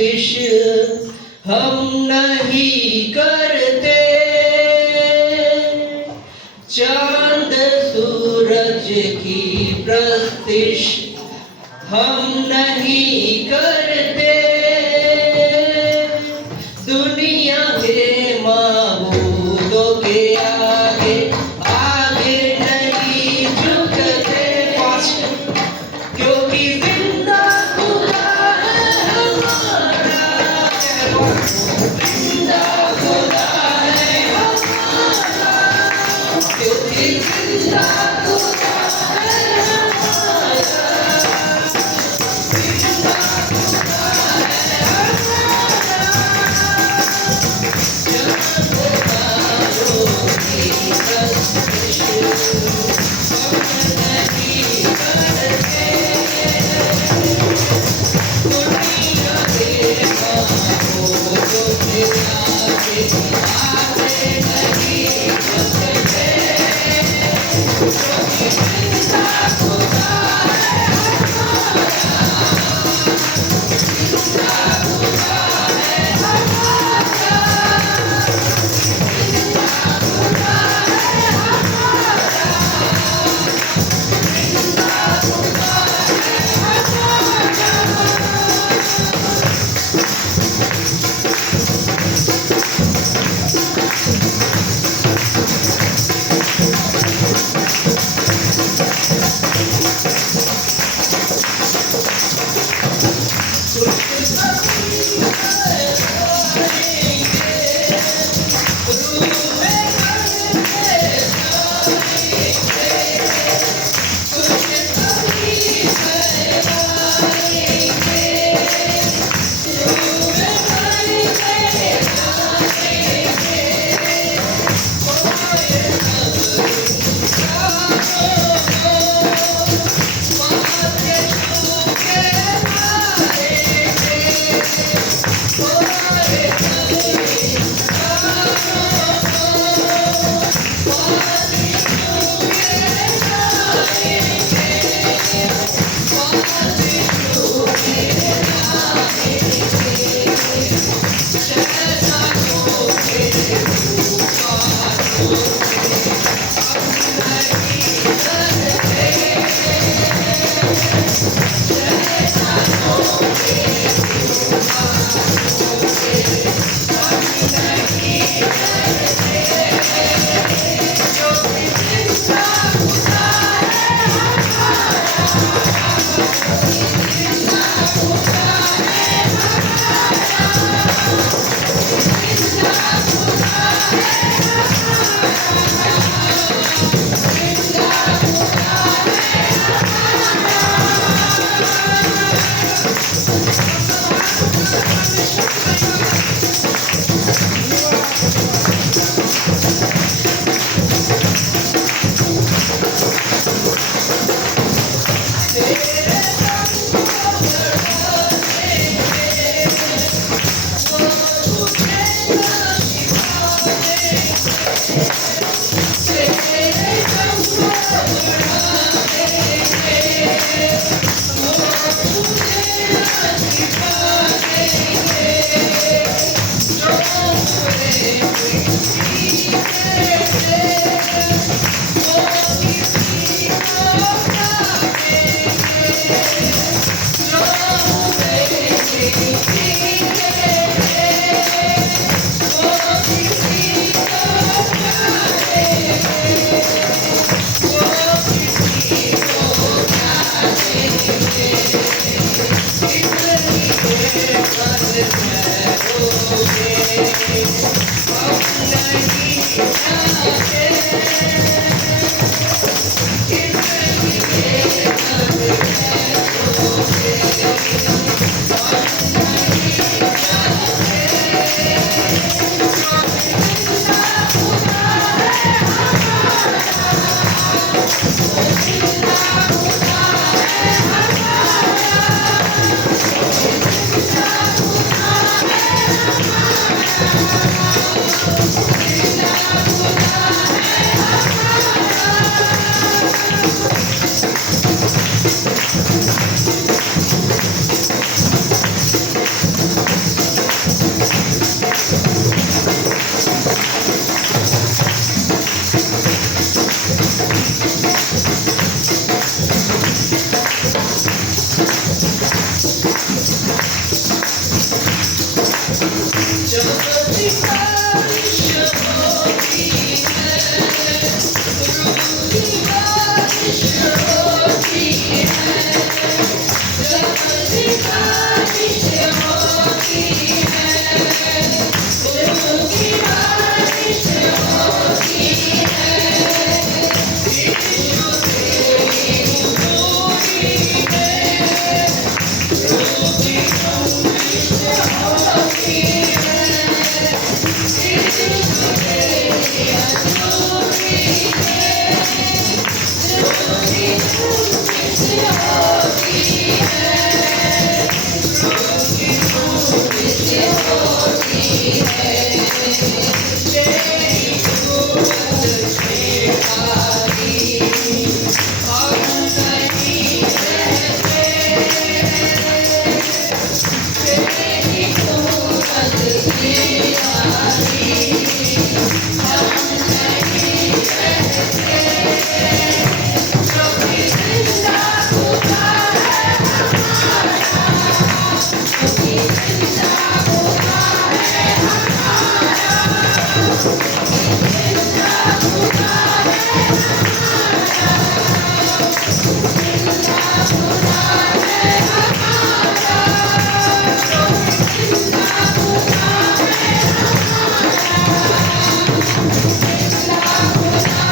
प्रस्तिश हम नहीं करते, चांद सूरज की प्रस्तिश हम नहीं करते, दुनिया के माबूदों के आगे आगे नहीं झुकते, क्योंकि जिंदा खुदा है हमारा, जिंदा खुदा है हमारा, क्योंकि जिंदा खुदा है हमारा, जिंदा खुदा जब सिफारिश होती है, गुरु की बारिश होती है। जब सिफारिश होती है, गुरु की बारिश होती है। यीशु तेरी हुजूरी में प्रभु की कम्बिश होती है। यीशु तेरी हुजूरी में प्रभु की कम्बिश होती है। प्रभु की कम्बिश होती है। तेरी सूरत से आरी हम नहीं रहते। तेरी सूरत से आरी हम नहीं रहते। क्योंकि जिंदा खुदा है हमारा, क्योंकि जिंदा खुदा है हमारा, जिंदा खुदा है हमारा, जिंदा खुदा है हमारा, जिंदा खुदा है हमारा, जिंदा खुदा है हमारा, जिंदा खुदा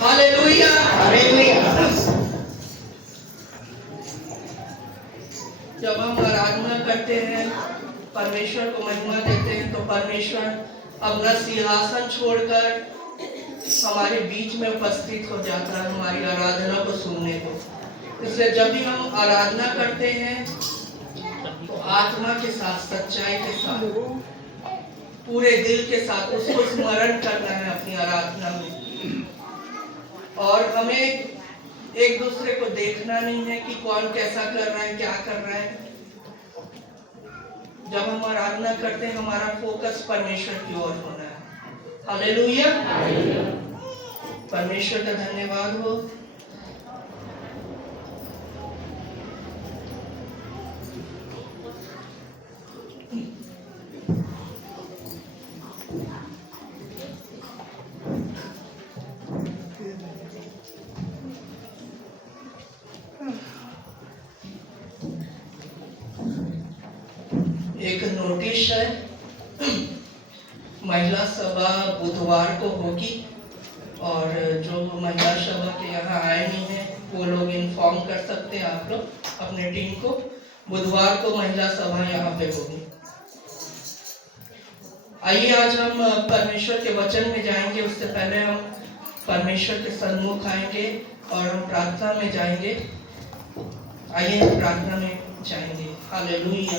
हालेलुया। जब हम आराधना करते हैं, परमेश्वर को महिमा देते हैं, तो परमेश्वर अपना सिंहासन छोड़कर हमारे बीच में उपस्थित हो जाता है हमारी आराधना को सुनने को। इसलिए जब भी हम आराधना करते हैं तो आत्मा के साथ, सच्चाई के साथ, पूरे दिल के साथ उसको स्मरण करना है अपनी आराधना में। और हमें एक दूसरे को देखना नहीं है कि कौन कैसा कर रहा है, क्या कर रहा है। जब हम आराधना करते हैं हमारा फोकस परमेश्वर की ओर होना है। हालेलुया। परमेश्वर का धन्यवाद हो। एक नोटिस है, महिला सभा बुधवार को होगी और जो महिला सभा के यहाँ आए नहीं हैं वो लोग इन्फॉर्म कर सकते हैं आप लोग अपने टीम को। बुधवार को महिला सभा यहाँ पे होगी। आइए आज हम परमेश्वर के वचन में जाएंगे। उससे पहले हम परमेश्वर के सन्मुख आएंगे और हम प्रार्थना में जाएंगे। आइए हम प्रार्थना में जाएंगे। हालेलुया।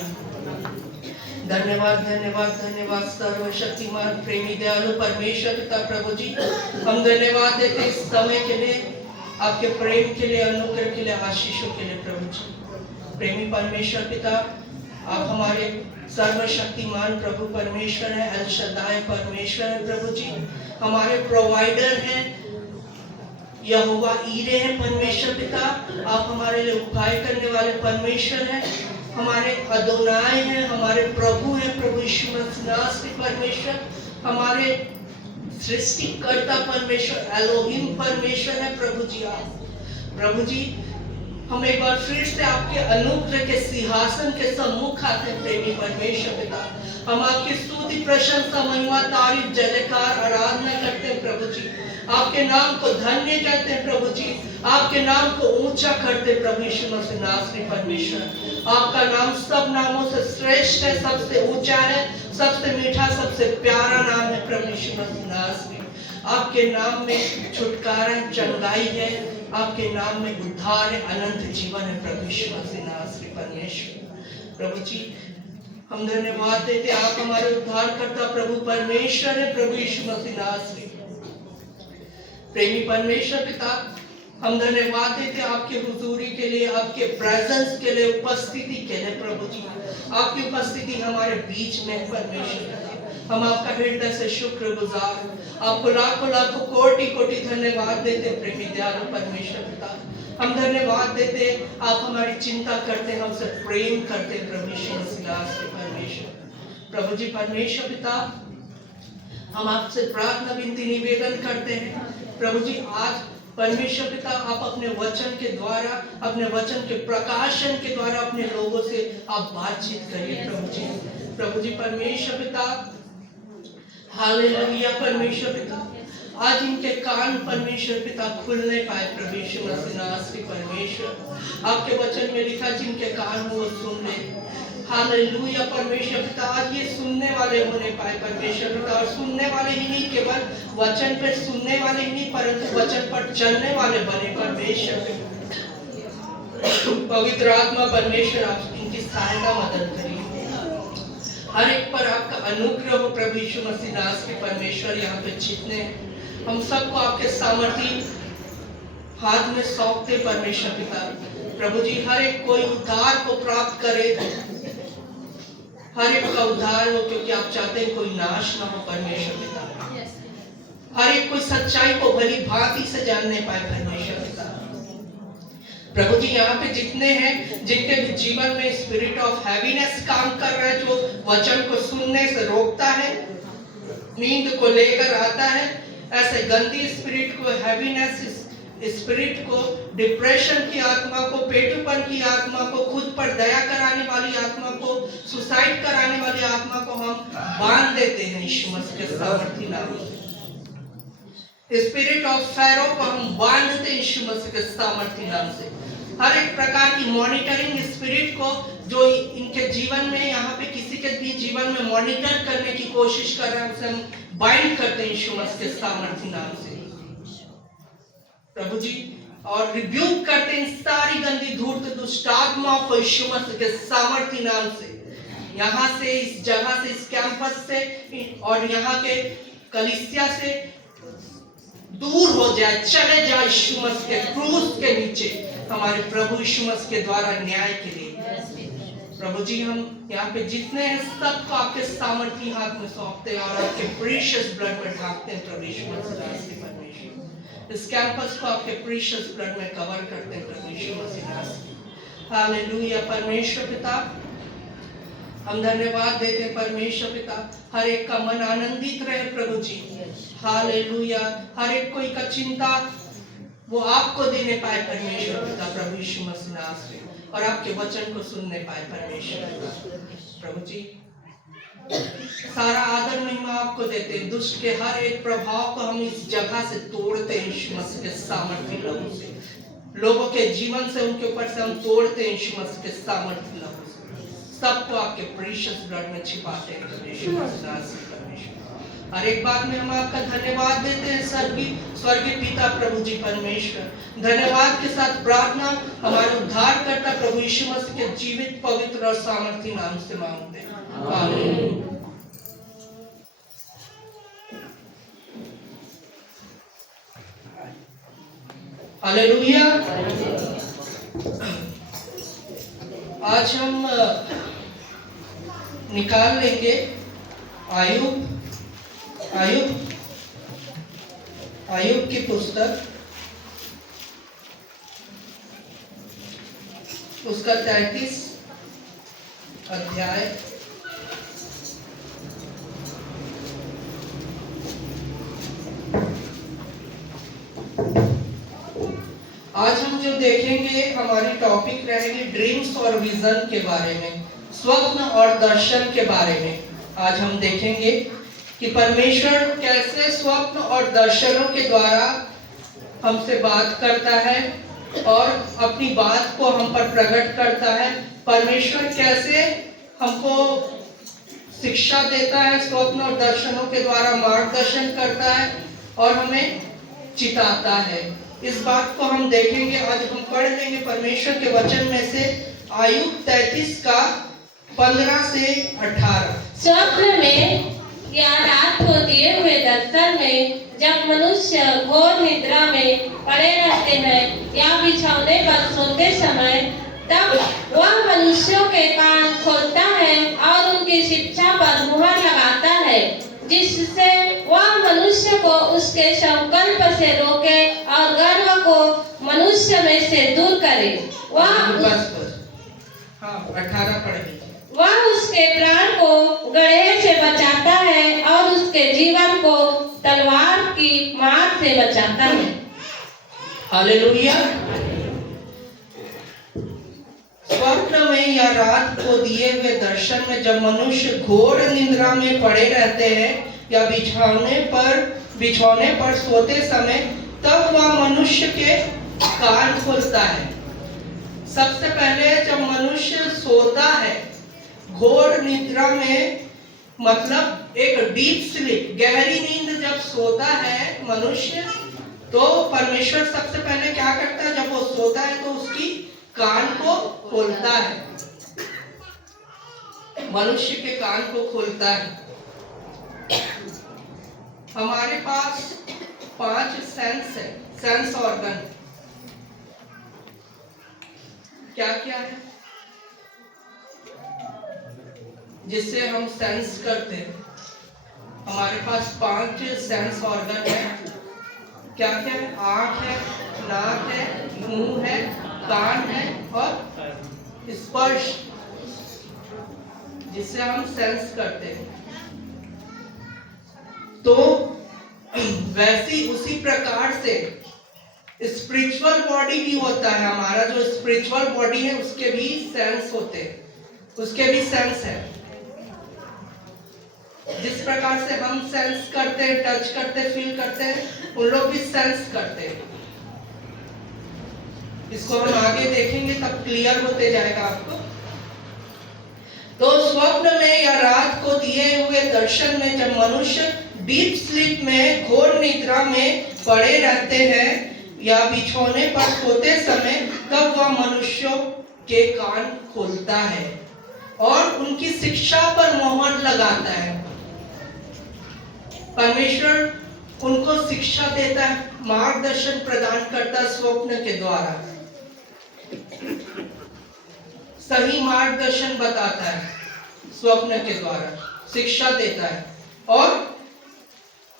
धन्यवाद धन्यवाद धन्यवाद सर्वशक्तिमान प्रेमी दयालु परमेश्वर पिता प्रभु जी, हम धन्यवाद देते इस समय के लिए, आपके प्रेम के लिए, अनुग्रह के लिए, आशीषों के लिए प्रभु जी। प्रेमी परमेश्वर पिता, आप हमारे सर्वशक्तिमान प्रभु परमेश्वर है, अल शद्दाई परमेश्वर है प्रभु जी। हमारे प्रोवाइडर हैं, यहोवा ईरे हैं परमेश्वर पिता। आप हमारे लिए उपाय करने वाले परमेश्वर हैं, हमारे अदोनाय हैं, हमारे प्रभु हैं प्रभु यीशु मसीह परमेश्वर। हमारे सृष्टिकर्ता परमेश्वर एलोहिम परमेश्वर है प्रभु जी। आप प्रभु जी, हम एक बार फिर से आपके अनुग्रह के सिंहासन के सम्मुख आते हैं प्रेमी परमेश्वर पिता। हम आपकी स्तुति प्रशंसा महिमा तारीफ जयकार आराधना करते हैं प्रभु जी। आपके नाम को धन्य कहते हैं प्रभु जी, आपके नाम को ऊंचा करते प्रभु यीशु मसीह नासरी परमेश्वर। आपका नाम सब नामों से श्रेष्ठ है, सबसे ऊंचा है, सबसे मीठा, सबसे प्यारा नाम है प्रभु यीशु मसीह नासरी। आपके नाम में छुटकारा, चंगाई है, आपके नाम में उद्धार है, अनंत जीवन है प्रभु यीशु मसीह नासरी परमेश्वर। प्रभु जी, हम धन्यवाद देते, आप हमारे उद्धार करता प्रभु परमेश्वर है प्रभु यीशु मसीह नासरी। प्रेमी परमेश्वर पिता, हम धन्यवाद देते आपके हुजूरी के लिए, आपके प्रेजेंस के लिए, उपस्थिति के लिए प्रभु जी। आपकी उपस्थिति हमारे बीच में है परमेश्वर। हम आपका हृदय से शुक्रगुजार, आपको लाखों लाखों कोटि कोटि धन्यवाद देते प्रेमी दयालु परमेश्वर पिता। हम धन्यवाद देते, आप हमारी चिंता करते, हमसे प्रेम करते प्रभु यीशु मसीह के परमेश्वर। प्रभु जी परमेश्वर पिता, हम आपसे प्रार्थना विनती निवेदन करते हैं प्रभु जी। आज परमेश्वर पिता आप अपने वचन के द्वारा, अपने वचन के प्रकाशन के द्वारा अपने लोगों से आप बातचीत करिए प्रभु जी। प्रभु जी परमेश्वर पिता, हालेलुया परमेश्वर पिता, आज इनके कान परमेश्वर पिता खुलने पाए प्रभु यीशु मसीह के परमेश्वर। आपके वचन में लिखा जिनके कान वो सुन ले। हालेलुया परमेश्वर पिता, आज ये सुनने वाले होने पाए परमेश्वर पिता, और सुनने वाले ही नहीं, केवल वचन पर सुनने वाले ही नहीं परंतु वचन पर चलने वाले बने परमेश्वर। पवित्र आत्मा परमेश्वर आप इनकी सहायता मदद करिए। हर एक पर आपका अनुग्रह हो प्रभु यीशु मसीह के परमेश्वर। यहाँ पे जितने हम सबको आपके सामर्थी हाथ में सौंपते परमेश्वर पिता। प्रभु जी हर एक कोई उद्धार को प्राप्त करे, हर एक का उद्धार हो, क्योंकि आप चाहते हैं कोई नाश ना हो परमेश्वर पिता। हर एक कोई सच्चाई को भली भांति से जानने पाए परमेश्वर पिता। प्रभु जी यहाँ पे जितने हैं जिनके भी जीवन में स्पिरिट ऑफ हैवीनेस काम कर रहा है, जो वचन को सुनने से रोकता है, नींद को लेकर आता है, ऐसे गंदी स्पिरिट को, हैवीनेस स्पिरिट को, डिप्रेशन की आत्मा को, पेटूपन की आत्मा को, खुद पर दया कराने वाली आत्मा को, सुसाइड कराने वाली आत्मा को हम बांध देते हैं यीशु मसीह के सामर्थी नाम से। स्पिरिट ऑफ फैरो को हम बांधते हैं यीशु मसीह के सामर्थी नाम से। हर एक प्रकार की मॉनिटरिंग स्पिरिट को जो इनके जीवन में, यहाँ पे किसी के भी जीवन में मॉनिटर करने की कोशिश कर रहे हैं, उसे हम बाइंड करते हैं यीशु मसीह के सामर्थी नाम से प्रभु जी, और रिब्यूक करते हैं सारी गंदी धूर्त दुष्ट आत्मा को यीशु मसीह के सामर्थी नाम से। यहाँ से, इस जगह से, इस कैंपस से और यहाँ के कलीसिया से दूर हो जाए, चले जाए यीशु मसीह के क्रूस के नीचे, हमारे प्रभु यीशु मसीह के द्वारा न्याय के लिए। प्रभु जी हम यहाँ पे जितने हैं सबको आपके सामर्थी हाथ में सौंपते हैं और आपके प्रीशियस ब्लड में ढांकते हैं प्रभु यीशु मसीह परमेश्वर। इस कैंपस को आपके प्रीशियस ब्लड में कवर करते हैं प्रभु यीशु मसीह। हालेलुया परमेश्वर पिता, हम धन्यवाद देते हैं परमेश्वर पिता। हर एक का मन आनंदित रहे प्रभु जी। हालेलुया, हर एक कोई का चिंता वो आपको देने पाए परमेश्वर पिता प्रभु यीशु मसीह नाम से, और आपके वचन को सुनने पाए परमेश्वर प्रभु जी। सारा आदर महिमा आपको देते हैं। दुष्ट के हर एक प्रभाव को हम इस जगह से तोड़ते हैं यीशु मसीह के सामर्थी लहू से। लोगों के जीवन से, उनके ऊपर से हम तोड़ते हैं यीशु मसीह के सामर्थी लहू से। सबको आपके प्रीशियस ब्लड में छिपाते हैं परमेश्वर परमेश्वर। हर एक बात में हम आपका धन्यवाद देते हैं स्वर्गीय पिता प्रभु जी परमेश्वर। धन्यवाद के साथ प्रार्थना हमारे उद्धार करता प्रभु यीशु मसीह के जीवित, पवित्र और सामर्थी नाम से मांगते हैं, आमीन। हालेलुया। आज हम निकाल लेंगे आयुब की पुस्तक, उसका 33 अध्याय आज हम जो देखेंगे, हमारी टॉपिक रहेगी ड्रीम्स और विजन के बारे में, स्वप्न और दर्शन के बारे में। आज हम देखेंगे कि परमेश्वर कैसे स्वप्न और दर्शनों के द्वारा हमसे बात करता है और अपनी बात को हम पर प्रकट करता है। परमेश्वर कैसे हमको शिक्षा देता है, स्वप्न और दर्शनों के द्वारा मार्गदर्शन करता है और हमें चिताता है। इस बात को हम देखेंगे। आज हम पढ़ लेंगे परमेश्वर के वचन में से आयुब 33 का 15 से 18। स्वप्न में या रात को दिए हुए दर्शन में जब मनुष्य घोर निद्रा में पड़े रहते रहते हैं या बिछौने पर सोते समय, तब वह मनुष्यों के कान खोलता है और उनकी शिक्षा पर मुहर लगाता है, जिससे वह मनुष्य को उसके संकल्प से रोके और गर्व को मनुष्य में से दूर करे। बस हाँ 18 पढ़ेंगे। वह उसके प्राण को गड्ढे से बचाता है और उसके जीवन को तलवार की मार से बचाता है। हालेलुया। स्वप्न में या रात को दिए हुए दर्शन में जब मनुष्य घोर निद्रा में पड़े रहते हैं या बिछौने पर सोते समय, तब वह मनुष्य के कान खोलता है। सबसे पहले जब मनुष्य सोता है घोर निद्रा में, मतलब एक डीप स्लीप, गहरी नींद जब सोता है मनुष्य, तो परमेश्वर सबसे पहले क्या करता है, जब वो सोता है तो उसकी कान को खोलता है, मनुष्य के कान को खोलता है। हमारे पास 5 सेंस है, सेंस ऑर्गन। क्या क्या है जिससे हम सेंस करते हैं? हमारे पास 5 सेंस ऑर्गन है। क्या क्या है? आँख है, नाक है, मुंह है, कान है और स्पर्श, जिससे हम सेंस करते हैं। तो वैसी उसी प्रकार से स्पिरिचुअल बॉडी भी होता है। हमारा जो स्पिरिचुअल बॉडी है उसके भी सेंस होते हैं, उसके भी सेंस है। जिस प्रकार से हम सेंस करते हैं, टच करते हैं, फील करते हैं, उन लोग भी सेंस करते हैं। इसको हम आगे देखेंगे तब क्लियर होते जाएगा आपको। तो स्वप्न में या रात को दिए हुए दर्शन में जब मनुष्य डीप स्लीप में, घोर निद्रा में पड़े रहते हैं या बिछौने पर सोते समय, तब वह मनुष्यों के कान खोलता है और उनकी शिक्षा पर मोहर लगाता है। परमेश्वर उनको शिक्षा देता है, मार्गदर्शन प्रदान करता है स्वप्न के द्वारा, सही मार्गदर्शन बताता है, स्वप्न के द्वारा शिक्षा देता है। और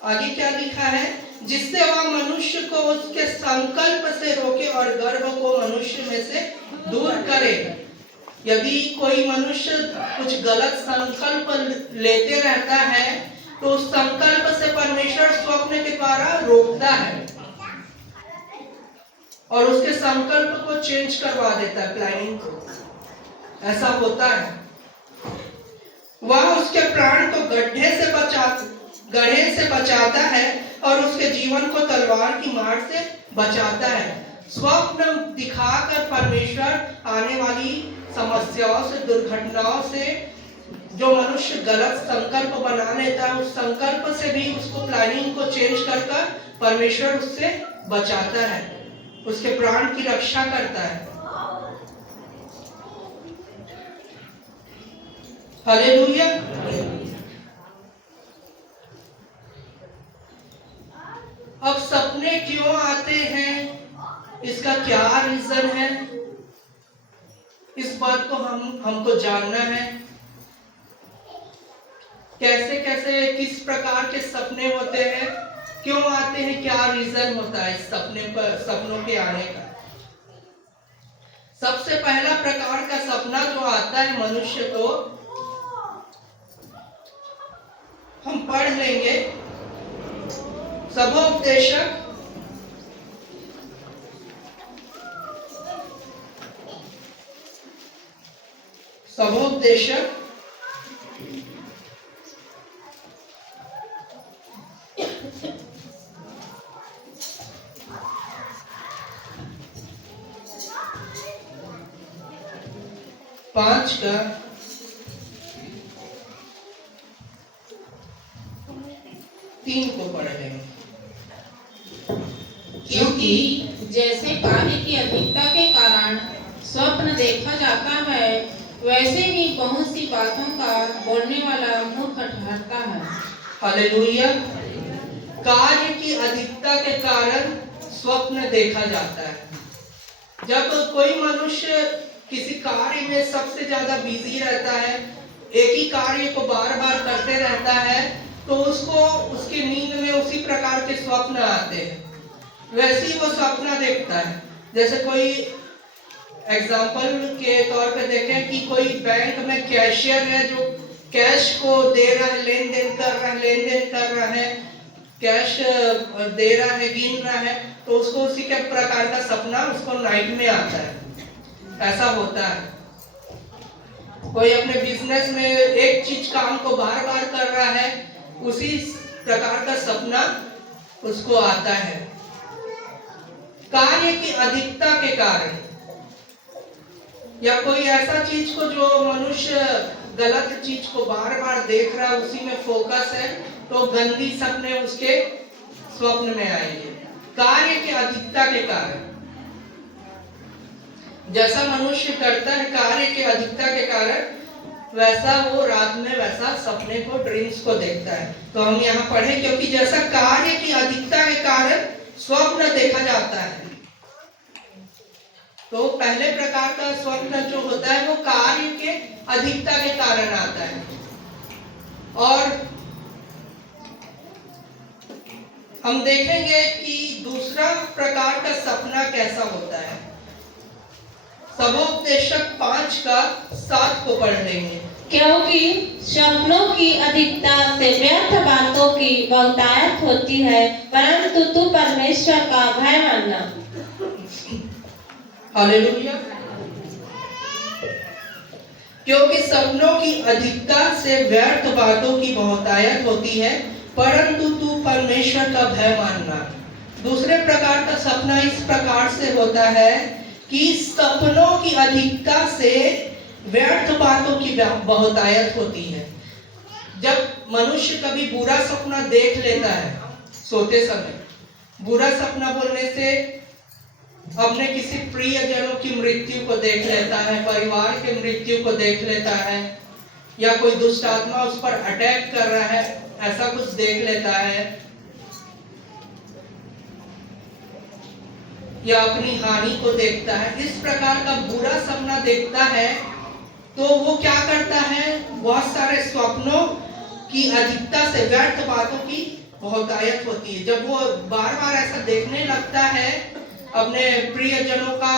आगे क्या लिखा है, जिससे वह मनुष्य को उसके संकल्प से रोके और गर्व को मनुष्य में से दूर करे। यदि कोई मनुष्य कुछ गलत संकल्प लेते रहता है तो उस संकल्प से परमेश्वर स्वप्न के द्वारा रोकता है और उसके संकल्प को चेंज करवा देता है, प्लानिंग को। ऐसा होता है। वह उसके प्राण को गड्ढे से बचाता है और उसके जीवन को तलवार की मार से बचाता है। स्वप्न दिखाकर परमेश्वर आने वाली समस्याओं से, दुर्घटनाओं से, जो मनुष्य गलत संकल्प बना लेता है, उस संकल्प से भी उसको, प्लानिंग को चेंज कर परमेश्वर उससे बचाता है, उसके प्राण की रक्षा करता है। हालेलुया। अब सपने क्यों आते हैं, इसका क्या रीजन है, इस बात को हमको जानना है। कैसे कैसे किस प्रकार के सपने होते हैं, क्यों आते हैं, क्या रीजन होता है इस सपनों के आने का। सबसे पहला प्रकार का सपना जो आता है मनुष्य को, हम पढ़ लेंगे। सबोपदेशक 5 का 3 को पढ़ लेंगे। क्योंकि जैसे कार्य की अधिकता के कारण स्वप्न देखा जाता है, वैसे ही बहुत सी बातों का बोलने वाला मूर्ख ठहरता है। हालेलुया। कार्य की अधिकता के कारण स्वप्न देखा जाता है। जब कोई मनुष्य किसी कार्य में सबसे ज्यादा बिजी रहता है, एक ही कार्य को बार बार करते रहता है, तो उसको उसकी नींद में उसी प्रकार के स्वप्न आते हैं। वैसे ही वो सपना देखता है। जैसे कोई एग्जाम्पल के तौर पे देखें कि कोई बैंक में कैशियर है जो कैश को दे रहा है, लेन देन कर रहा है, कैश दे रहा है, गिन रहा है, तो उसको उसी के प्रकार का सपना उसको नाइट में आता है। ऐसा होता है। कोई अपने बिजनेस में एक चीज काम को बार बार कर रहा है, उसी प्रकार का सपना उसको आता है। कार्य की अधिकता के कारण या कोई ऐसा चीज को जो मनुष्य गलत चीज को बार बार देख रहा है, उसी में फोकस है, तो गंदी सपने उसके स्वप्न में आएंगे। कार्य की अधिकता के कारण जैसा मनुष्य करता है कार्य की अधिकता के कारण, वैसा वो रात में वैसा सपने को, ड्रीम्स को देखता है। तो हम यहाँ पढ़े, क्योंकि जैसा कार्य की अधिकता के कारण स्वप्न देखा जाता है। तो पहले प्रकार का स्वप्न जो होता है वो कार्य के अधिकता के कारण आता है। और हम देखेंगे कि दूसरा प्रकार का सपना कैसा होता है। सबोपदेशक 5:7 को पढ़ लेंगे। क्योंकि सपनों की अधिकता से व्यर्थ बातों की बहुतायत होती है, परंतु तू परमेश्वर का भय मानना। हालेलुया। क्योंकि सपनों की अधिकता से व्यर्थ बातों की बहुतायत होती है, परंतु तू परमेश्वर का भय मानना। दूसरे प्रकार का सपना इस प्रकार से होता है कि सपनों की अधिकता से व्यर्थ बातों की बहुतायत होती है। जब मनुष्य कभी बुरा सपना देख लेता है, सोते समय बुरा सपना बोलने से अपने किसी प्रियजनों की मृत्यु को देख लेता है, परिवार के मृत्यु को देख लेता है, या कोई दुष्ट आत्मा उस पर अटैक कर रहा है, ऐसा कुछ देख लेता है, या अपनी हानि को देखता है, इस प्रकार का बुरा सपना देखता है, तो वो क्या करता है, बहुत सारे स्वप्नों की अधिकता से व्यर्थ बातों की बहुतायत होती है। जब वो बार बार ऐसा देखने लगता है, अपने प्रियजनों का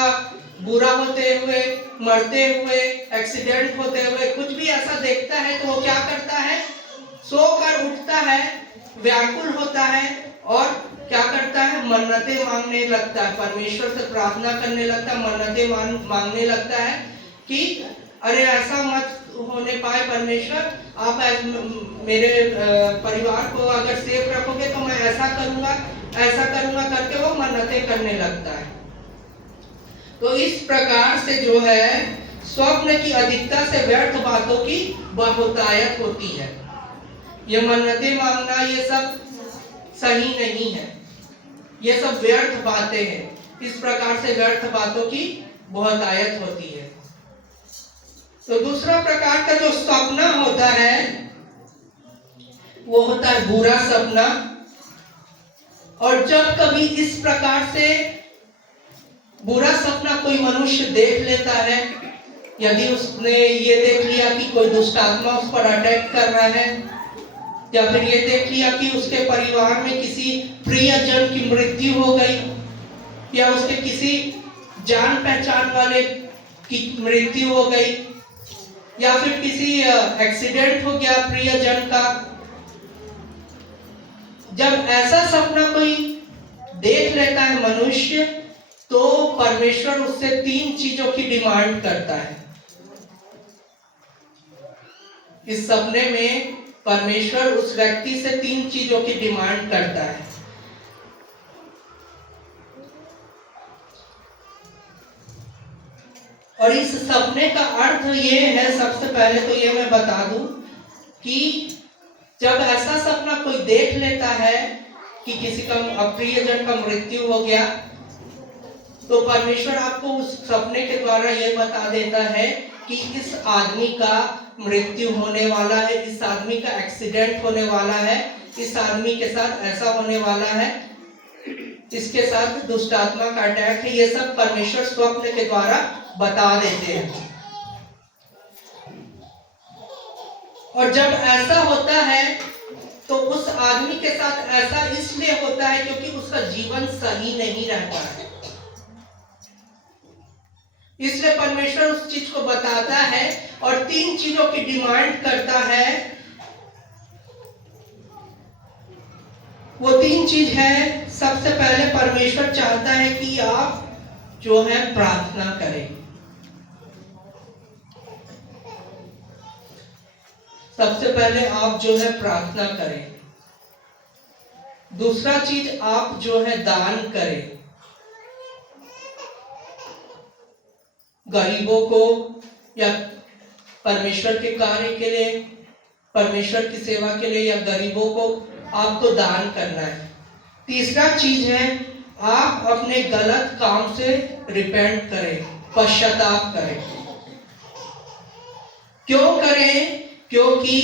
बुरा होते हुए, मरते हुए, एक्सीडेंट होते हुए, कुछ भी ऐसा देखता है, तो वो क्या करता है, सोकर उठता है, व्याकुल होता है और क्या करता है, मन्नतें मांगने लगता है, परमेश्वर से प्रार्थना करने लगता है, मन्नतें मांगने लगता है कि अरे ऐसा मत होने पाए परमेश्वर, आप मेरे परिवार को अगर सेफ रखोगे तो मैं ऐसा करूंगा करके वो मन्नतें करने लगता है। तो इस प्रकार से जो है स्वप्न की अधिकता से व्यर्थ बातों की बहुतायत होती है। ये मन्नतें मांगना, ये सब सही नहीं है, ये सब व्यर्थ बातें हैं। इस प्रकार से व्यर्थ बातों की बहुतायत होती है। तो दूसरा प्रकार का जो सपना होता है वो होता है बुरा सपना। और जब कभी इस प्रकार से बुरा सपना कोई मनुष्य देख लेता है, यदि उसने ये देख लिया कि कोई दुष्ट आत्मा उस पर अटैक कर रहा है, या फिर ये देख लिया कि उसके परिवार में किसी प्रियजन की मृत्यु हो गई, या उसके किसी जान पहचान वाले की मृत्यु हो गई, या फिर किसी एक्सीडेंट हो गया प्रियजन का, जब ऐसा सपना कोई देख लेता है मनुष्य, तो परमेश्वर उससे 3 चीजों की डिमांड करता है। इस सपने में परमेश्वर उस व्यक्ति से 3 चीजों की डिमांड करता है। और इस सपने का अर्थ ये है, सबसे पहले तो ये मैं बता दूं कि जब ऐसा सपना कोई देख लेता है कि किसी का प्रियजन का मृत्यु हो गया, तो परमेश्वर आपको उस सपने के द्वारा ये बता देता है कि इस आदमी का मृत्यु होने वाला है, इस आदमी का एक्सीडेंट होने वाला है, इस आदमी के साथ ऐसा होने वाला है, इसके साथ दुष्ट आत्मा का अटैक है, ये सब परमेश्वर स्वप्न के द्वारा बता देते हैं। और जब ऐसा होता है तो उस आदमी के साथ ऐसा इसलिए होता है क्योंकि उसका जीवन सही नहीं रहता है। इसलिए परमेश्वर उस चीज को बताता है और 3 चीजों की डिमांड करता है। वो 3 चीज है। सबसे पहले परमेश्वर चाहता है कि आप जो है प्रार्थना करें। सबसे पहले आप जो है प्रार्थना करें। दूसरा चीज आप जो है दान करें, गरीबों को या परमेश्वर के कार्य के लिए, परमेश्वर की सेवा के लिए या गरीबों को आपको दान करना है। तीसरा चीज है आप अपने गलत काम से रिपेंट करें, पश्चाताप करें। क्यों करें? क्योंकि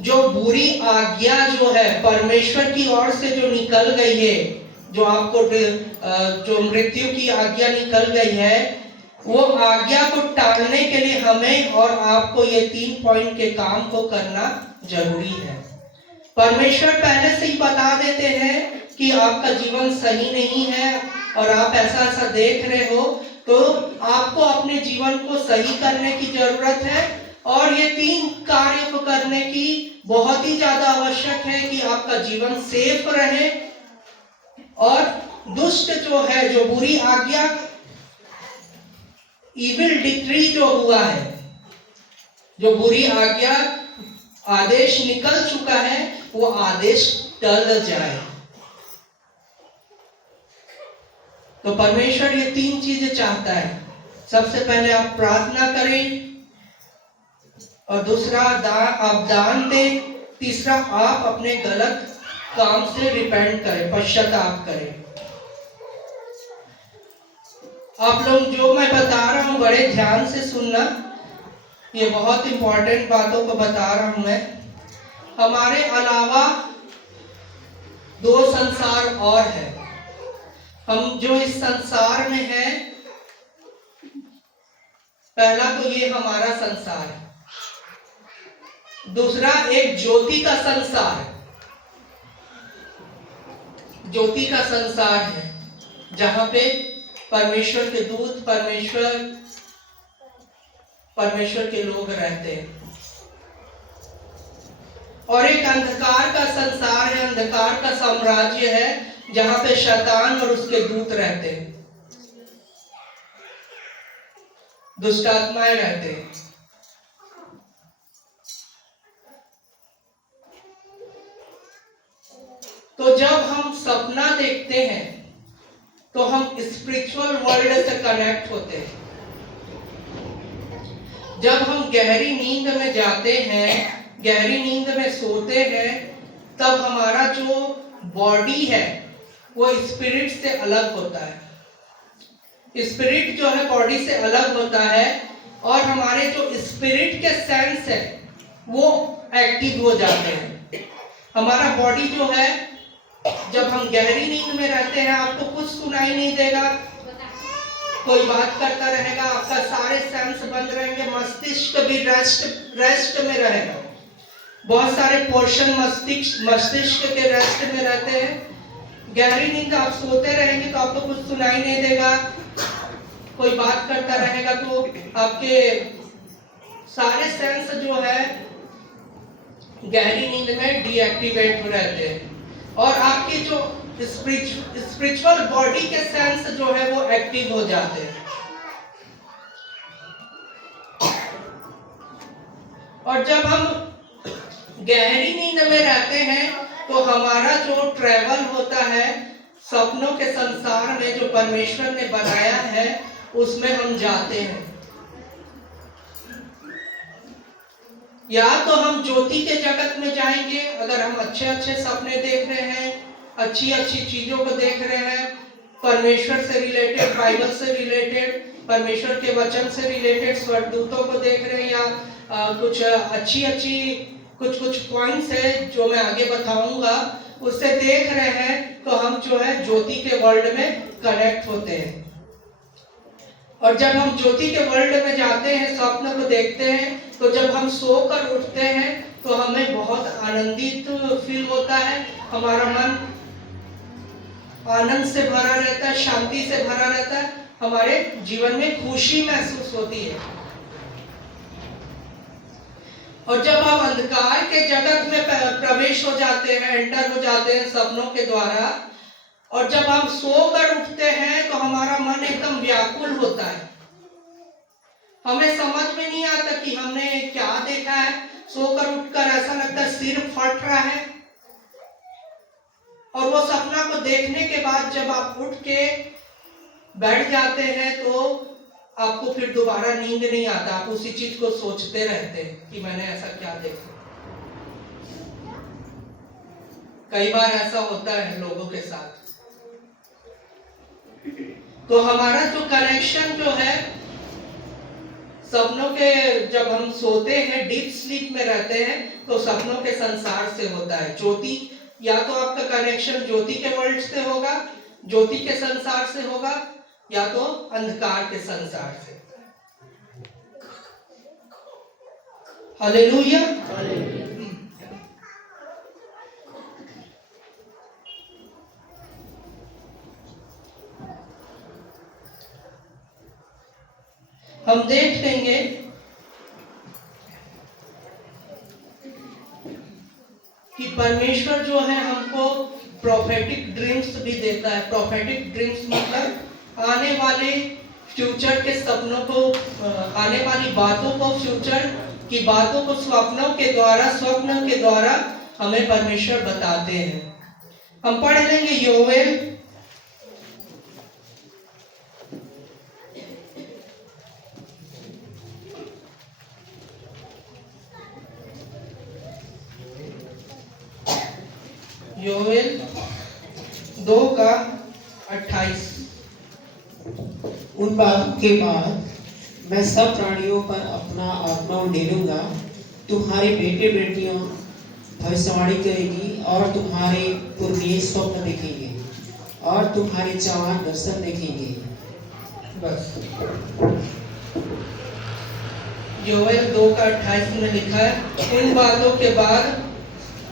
जो बुरी आज्ञा जो है परमेश्वर की ओर से जो निकल गई है, जो आपको जो मृत्यु की आज्ञा निकल गई है, वो आज्ञा को टालने के लिए हमें और आपको ये 3 पॉइंट के काम को करना जरूरी है। परमेश्वर पहले से ही बता देते हैं कि आपका जीवन सही नहीं है और आप ऐसा ऐसा देख रहे हो, तो आपको अपने जीवन को सही करने की जरूरत है। और ये 3 कार्यों को करने की बहुत ही ज्यादा आवश्यक है कि आपका जीवन सेफ रहे और दुष्ट जो है, जो बुरी आज्ञा, इविल डिक्री जो हुआ है, जो बुरी आज्ञा आदेश निकल चुका है, वो आदेश टल जाए। तो परमेश्वर ये 3 चीजें चाहता है। सबसे पहले आप प्रार्थना करें, और दूसरा आप दान दें, तीसरा आप अपने गलत काम से रिपेंट करें, पश्चाताप करें। आप लोग जो मैं बता रहा हूं बड़े ध्यान से सुनना, ये बहुत इंपॉर्टेंट बातों को बता रहा हूं मैं। हमारे अलावा 2 संसार और है। हम जो इस संसार में हैं, पहला तो ये हमारा संसार है, दूसरा एक ज्योति का संसार है। ज्योति का संसार है जहां पे परमेश्वर के दूत, परमेश्वर के लोग रहते हैं। और एक अंधकार का संसार है, अंधकार का साम्राज्य है, जहां पे शैतान और उसके दूत रहते हैं, दुष्ट आत्माएं रहते हैं। तो जब हम सपना देखते हैं तो हम स्पिरिचुअल वर्ल्ड से कनेक्ट होते हैं। जब हम गहरी नींद में जाते हैं, गहरी नींद में सोते हैं, तब हमारा जो बॉडी है वो स्पिरिट से अलग होता है। स्पिरिट जो है बॉडी से अलग होता है और हमारे जो स्पिरिट के सेंस है वो एक्टिव हो जाते हैं। हमारा बॉडी जो है, जब हम गहरी नींद में रहते हैं, आपको कुछ सुनाई नहीं देगा, कोई बात करता रहेगा, आपका सारे सेंस बंद रहेंगे, मस्तिष्क भी रेस्ट में रहेगा। बहुत सारे पोर्शन मस्तिष्क के रेस्ट में रहते हैं। गहरी नींद आप सोते रहेंगे तो आपको कुछ सुनाई नहीं देगा, कोई बात करता रहेगा तो आपके सारे सेंस जो है गहरी नींद में डीएक्टिवेट रहते हैं और आपके जो स्पिरिचुअल बॉडी के सेंस जो है वो एक्टिव हो जाते हैं। और जब हम गहरी नींद में रहते हैं तो हमारा जो ट्रेवल होता है सपनों के संसार में, जो परमेश्वर ने बनाया है, उसमें हम जाते हैं। या तो हम ज्योति के जगत में जाएंगे, अगर हम अच्छे अच्छे सपने देख रहे हैं, अच्छी अच्छी चीजों को देख रहे हैं, परमेश्वर से रिलेटेड, बाइबल से रिलेटेड, परमेश्वर के वचन से रिलेटेड स्वर्गदूतों को देख रहे हैं, या कुछ अच्छी कुछ पॉइंट्स है जो मैं आगे बताऊंगा, उससे देख रहे हैं तो हम जो है ज्योति के वर्ल्ड में कनेक्ट होते हैं। और जब हम ज्योति के वर्ल्ड में जाते हैं, स्वप्न को देखते हैं, तो जब हम सोकर उठते हैं तो हमें बहुत आनंदित फील होता है। हमारा मन आनंद से भरा रहता है, शांति से भरा रहता है, हमारे जीवन में खुशी महसूस होती है। और जब हम अंधकार के जगत में प्रवेश हो जाते हैं, एंटर हो जाते हैं सपनों के द्वारा, और जब हम सोकर उठते हैं तो हमारा मन एकदम व्याकुल होता है। हमें समझ में नहीं आता कि हमने क्या देखा है। सोकर उठकर ऐसा लगता है सिर फट रहा है। और वो सपना को देखने के बाद जब आप उठ के बैठ जाते हैं तो आपको फिर दोबारा नींद नहीं आता। आप उसी चीज को सोचते रहते हैं कि मैंने ऐसा क्या देखा। कई बार ऐसा होता है लोगों के साथ। तो हमारा जो कनेक्शन जो है सपनों के, जब हम सोते हैं, डीप स्लीप में रहते हैं, तो सपनों के संसार से होता है। ज्योति, या तो आपका कनेक्शन ज्योति के वर्ल्ड से होगा, ज्योति के संसार से होगा, या तो अंधकार के संसार से। हालेलुया। हम देख लेंगे कि परमेश्वर जो है हमको प्रोफेटिक ड्रीम्स भी देता है। प्रोफेटिक ड्रीम्स मतलब आने वाले फ्यूचर के सपनों को, आने वाली बातों को, फ्यूचर की बातों को स्वप्न के द्वारा हमें परमेश्वर बताते हैं। हम पढ़ लेंगे योवेल योवेल 2:28। उन बातों के बाद मैं सब प्राणियों पर अपना आत्मा उंडेलूंगा। तुम्हारे बेटे बेटियां भविष्यवाणी करेगी और तुम्हारे पुरनिये स्वप्न देखेंगे और तुम्हारे जवान दर्शन देखेंगे। बस योवेल 2:28 में लिखा है, उन बातों के बाद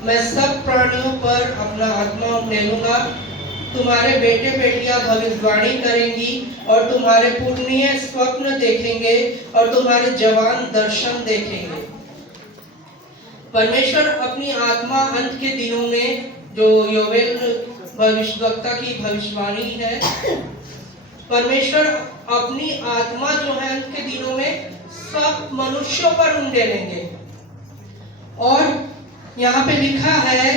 मैं सब प्राणियों पर अपना आत्मा उंडेलूंगा। तुम्हारे बेटे बेटियां भविष्यवाणी करेंगी और तुम्हारे पुरनिये स्वप्न देखेंगे और तुम्हारे जवान दर्शन देखेंगे। परमेश्वर अपनी आत्मा अंत के दिनों में, जो योवेल भविष्यवक्ता की भविष्यवाणी है, परमेश्वर अपनी आत्मा जो है अंत के दिनों में सब मनुष्यों पर उंडेलेंगे। और यहाँ पे लिखा है,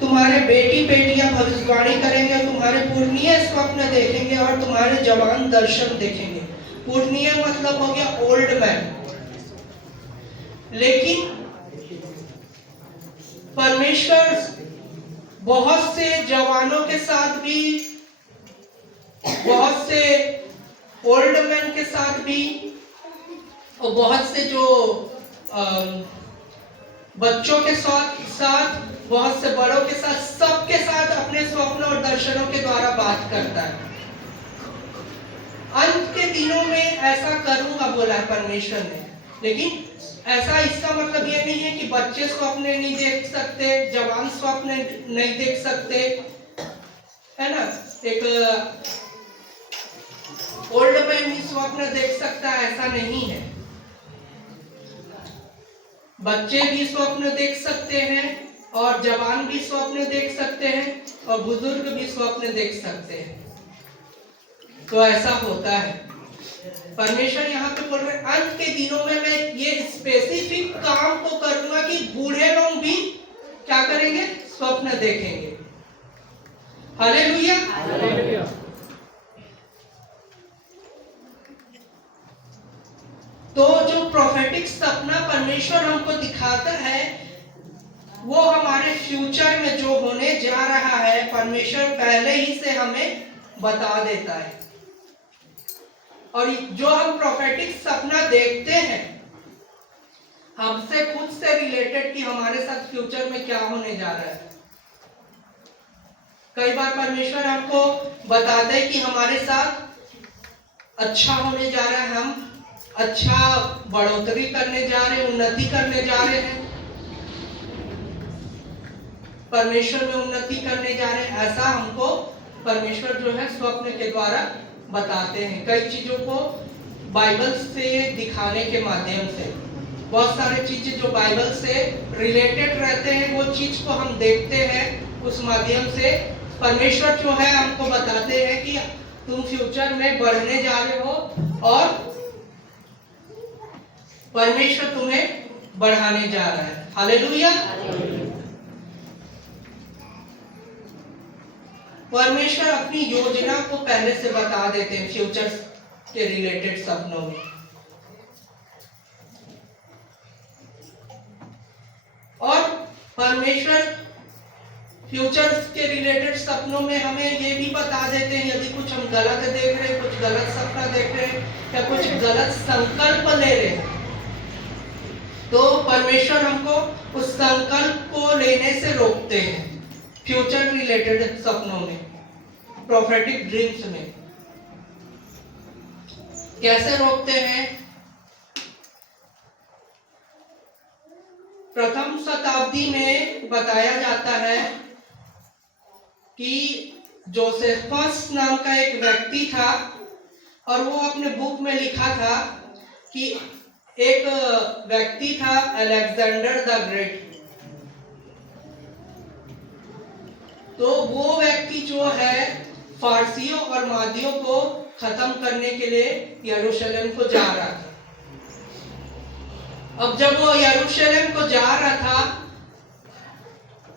तुम्हारे बेटी बेटियां भविष्यवाणी करेंगे, तुम्हारे पुरनिये स्वप्न देखेंगे और तुम्हारे जवान दर्शन देखेंगे। पुरनिये मतलब हो गया ओल्ड मैन। लेकिन परमेश्वर बहुत से जवानों के साथ भी, बहुत से ओल्ड मैन के साथ भी, और बहुत से जो बच्चों के साथ, बहुत से बड़ों के साथ, सबके साथ अपने स्वप्न और दर्शनों के द्वारा बात करता है। अंत के दिनों में ऐसा करूंगा बोला है परमेश्वर ने। लेकिन ऐसा, इसका मतलब ये नहीं है कि बच्चे स्वप्न नहीं देख सकते, जवान स्वप्न नहीं देख सकते, है ना। एक ओल्ड मैन भी स्वप्न देख सकता है, ऐसा नहीं है। बच्चे भी स्वप्न देख सकते हैं और जवान भी स्वप्न देख सकते हैं और बुजुर्ग भी स्वप्न देख सकते हैं। तो ऐसा होता है। परमेश्वर यहाँ पे बोल रहे, अंत के दिनों में मैं ये स्पेसिफिक काम को करूंगा कि बूढ़े लोग भी क्या करेंगे, स्वप्न देखेंगे। हालेलुया। तो जो प्रोफेटिक सपना परमेश्वर हमको दिखाता है, वो हमारे फ्यूचर में जो होने जा रहा है, परमेश्वर पहले ही से हमें बता देता है। और जो हम प्रोफेटिक सपना देखते हैं, हमसे खुद से रिलेटेड कि हमारे साथ फ्यूचर में क्या होने जा रहा है। कई बार परमेश्वर हमको बताते हैं कि हमारे साथ अच्छा होने जा रहा है, हम अच्छा बढ़ोतरी करने जा रहे हैं, उन्नति करने जा रहे हैं, परमेश्वर में उन्नति करने जा रहे हैं। ऐसा हमको परमेश्वर जो है स्वप्न के द्वारा बताते हैं। कई चीजों को बाइबल से दिखाने के माध्यम से, बहुत सारे चीजें जो बाइबल से रिलेटेड रहते हैं वो चीज को हम देखते हैं, उस माध्यम से परमेश्वर जो है हमको बताते हैं कि तुम फ्यूचर में बढ़ने जा रहे हो और परमेश्वर तुम्हें बढ़ाने जा रहा है। हालेलुया। परमेश्वर अपनी योजना को पहले से बता देते हैं फ्यूचर के रिलेटेड सपनों में। और परमेश्वर फ्यूचर के रिलेटेड सपनों में हमें ये भी बता देते हैं, यदि कुछ हम गलत देख रहे हैं, कुछ गलत सपना देख रहे हैं या कुछ गलत संकल्प ले रहे हैं, तो परमेश्वर हमको उस संकल्प को लेने से रोकते हैं। फ्यूचर रिलेटेड सपनों में, प्रोफेटिक ड्रीम्स में कैसे रोकते हैं? प्रथम शताब्दी में बताया जाता है कि जोसेफस नाम का एक व्यक्ति था और वो अपने बुक में लिखा था कि एक व्यक्ति था अलेक्जेंडर द ग्रेट। तो वो व्यक्ति जो है फारसियों और मादियों को खत्म करने के लिए यरूशलेम को जा रहा था। अब जब वो यरूशलेम को जा रहा था,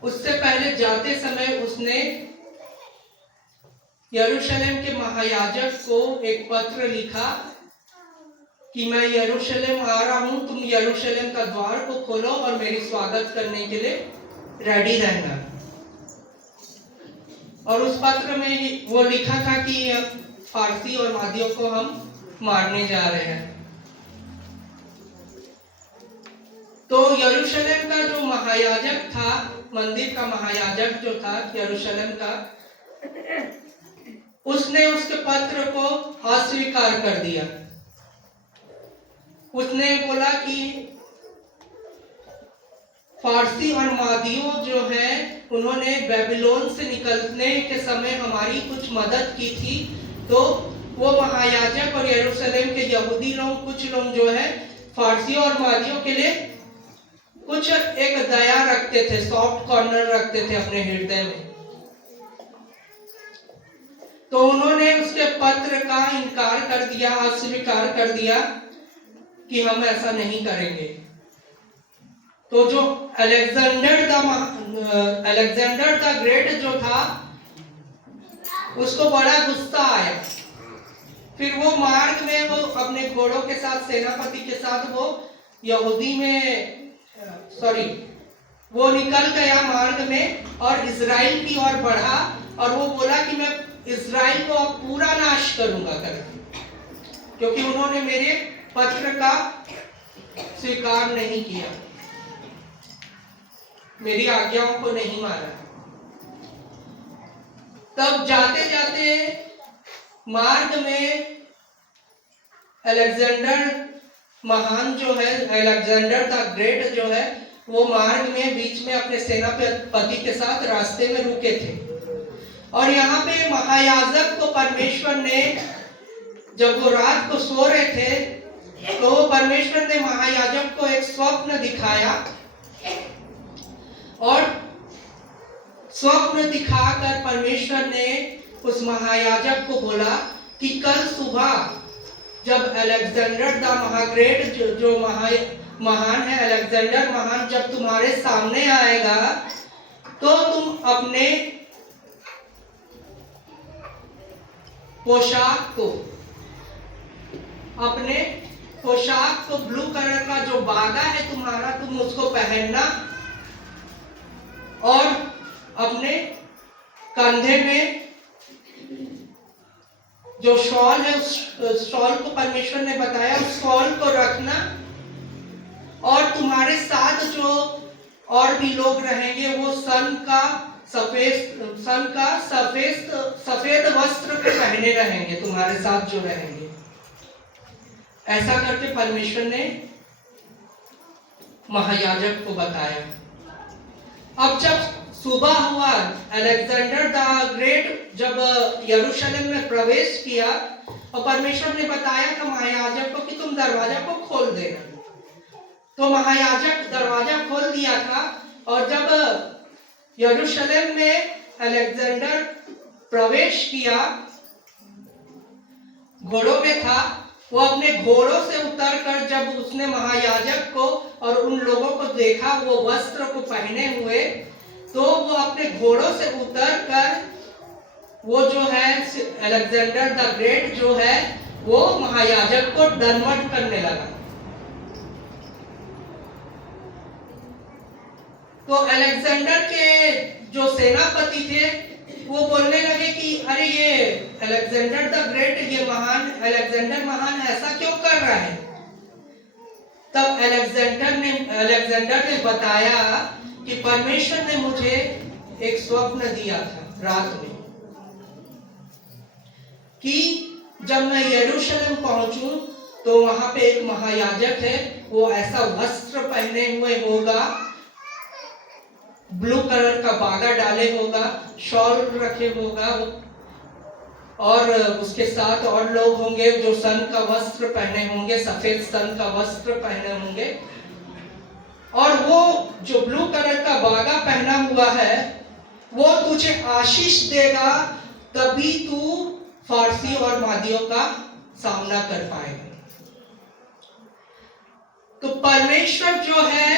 उससे पहले जाते समय उसने यरूशलेम के महायाजक को एक पत्र लिखा कि मैं यरूशलेम आ रहा हूं, तुम यरूशलेम का द्वार को खोलो और मेरी स्वागत करने के लिए रेडी रहना। और उस पत्र में वो लिखा था कि फारसी और मादियों को हम मारने जा रहे हैं। तो यरूशलेम का जो महायाजक था, मंदिर का महायाजक जो था यरूशलेम का, उसने उसके पत्र को अस्वीकार कर दिया। उसने बोला कि फारसी और मादियों जो है उन्होंने बेबीलोन से निकलने के समय हमारी कुछ मदद की थी, तो वो महायाजक और यरूशलेम के यहूदी लोग, कुछ लोग जो है फारसियों और मादियों के लिए कुछ एक दया रखते थे, सॉफ्ट कॉर्नर रखते थे अपने हृदय में। तो उन्होंने उसके पत्र का इनकार कर दिया, अस्वीकार कर दिया कि हम ऐसा नहीं करेंगे। तो जो अलेक्जेंडर द ग्रेट जो था, उसको बड़ा गुस्सा आया। फिर वो मार्ग में वो अपने घोड़ों के साथ, सेनापति के साथ वो यहूदी में वो निकल गया मार्ग में और इजराइल की ओर बढ़ा और वो बोला कि मैं इजराइल को अब पूरा नाश करूंगा करके, क्योंकि उन्होंने मेरे पत्र का स्वीकार नहीं किया, मेरी आज्ञाओं को नहीं माना। तब जाते जाते मार्ग में अलेक्जेंडर महान जो है, अलेक्जेंडर द ग्रेट जो है, वो मार्ग में बीच में अपने सेनापति के साथ रास्ते में रुके थे। और यहाँ पे महायाजक को परमेश्वर ने, जब वो रात को सो रहे थे, तो परमेश्वर ने महायाजक को एक स्वप्न दिखाया और स्वप्न दिखाकर परमेश्वर ने उस महायाजक को बोला कि कल सुबह जब अलेक्जेंडर द महाग्रेट जो महान है, अलेक्जेंडर महान जब तुम्हारे सामने आएगा, तो तुम अपने पोशाक को ब्लू कलर का जो बागा है तुम्हारा, तुम उसको पहनना और अपने कंधे में जो शॉल है, उस शॉल को परमेश्वर ने बताया, उस शॉल को रखना। और तुम्हारे साथ जो और भी लोग रहेंगे वो सन सफेद वस्त्र को पहने रहेंगे, तुम्हारे साथ जो रहेंगे। ऐसा करके परमेश्वर ने महायाजक को बताया। अब जब सुबह हुआ, अलेक्जेंडर द ग्रेट जब यरूशलेम में प्रवेश किया और परमेश्वर ने बताया था महायाजक को कि तुम दरवाजा को खोल देना। तो महायाजक दरवाजा खोल दिया था और जब यरूशलेम में अलेक्जेंडर प्रवेश किया, घोड़ों में था, वो अपने घोड़ों से उतरकर जब उसने महायाजक को और उन लोगों को देखा वो वस्त्र को पहने हुए, तो वो अपने घोड़ों से उतरकर वो जो है अलेक्जेंडर द ग्रेट जो है वो महायाजक को दंडवत करने लगा। तो अलेक्जेंडर के जो सेनापति थे वो बोलने लगे कि अरे ये अलेक्जेंडर द ग्रेट, ये महान अलेक्जेंडर महान ऐसा क्यों कर रहा है। तब अलेक्जेंडर ने बताया कि परमेश्वर ने मुझे एक स्वप्न दिया था रात में कि जब मैं यरूशलेम पहुंचूं तो वहां पे एक महायाजक है, वो ऐसा वस्त्र पहने हुए होगा, ब्लू कलर का बागा डाले होगा, शॉल रखे होगा और उसके साथ और लोग होंगे जो सन का वस्त्र पहने होंगे, सफेद सन का वस्त्र पहने होंगे, और वो जो ब्लू कलर का बागा पहना हुआ है वो तुझे आशीष देगा, तभी तू फारसी और मादियों का सामना कर पाएगा। तो परमेश्वर जो है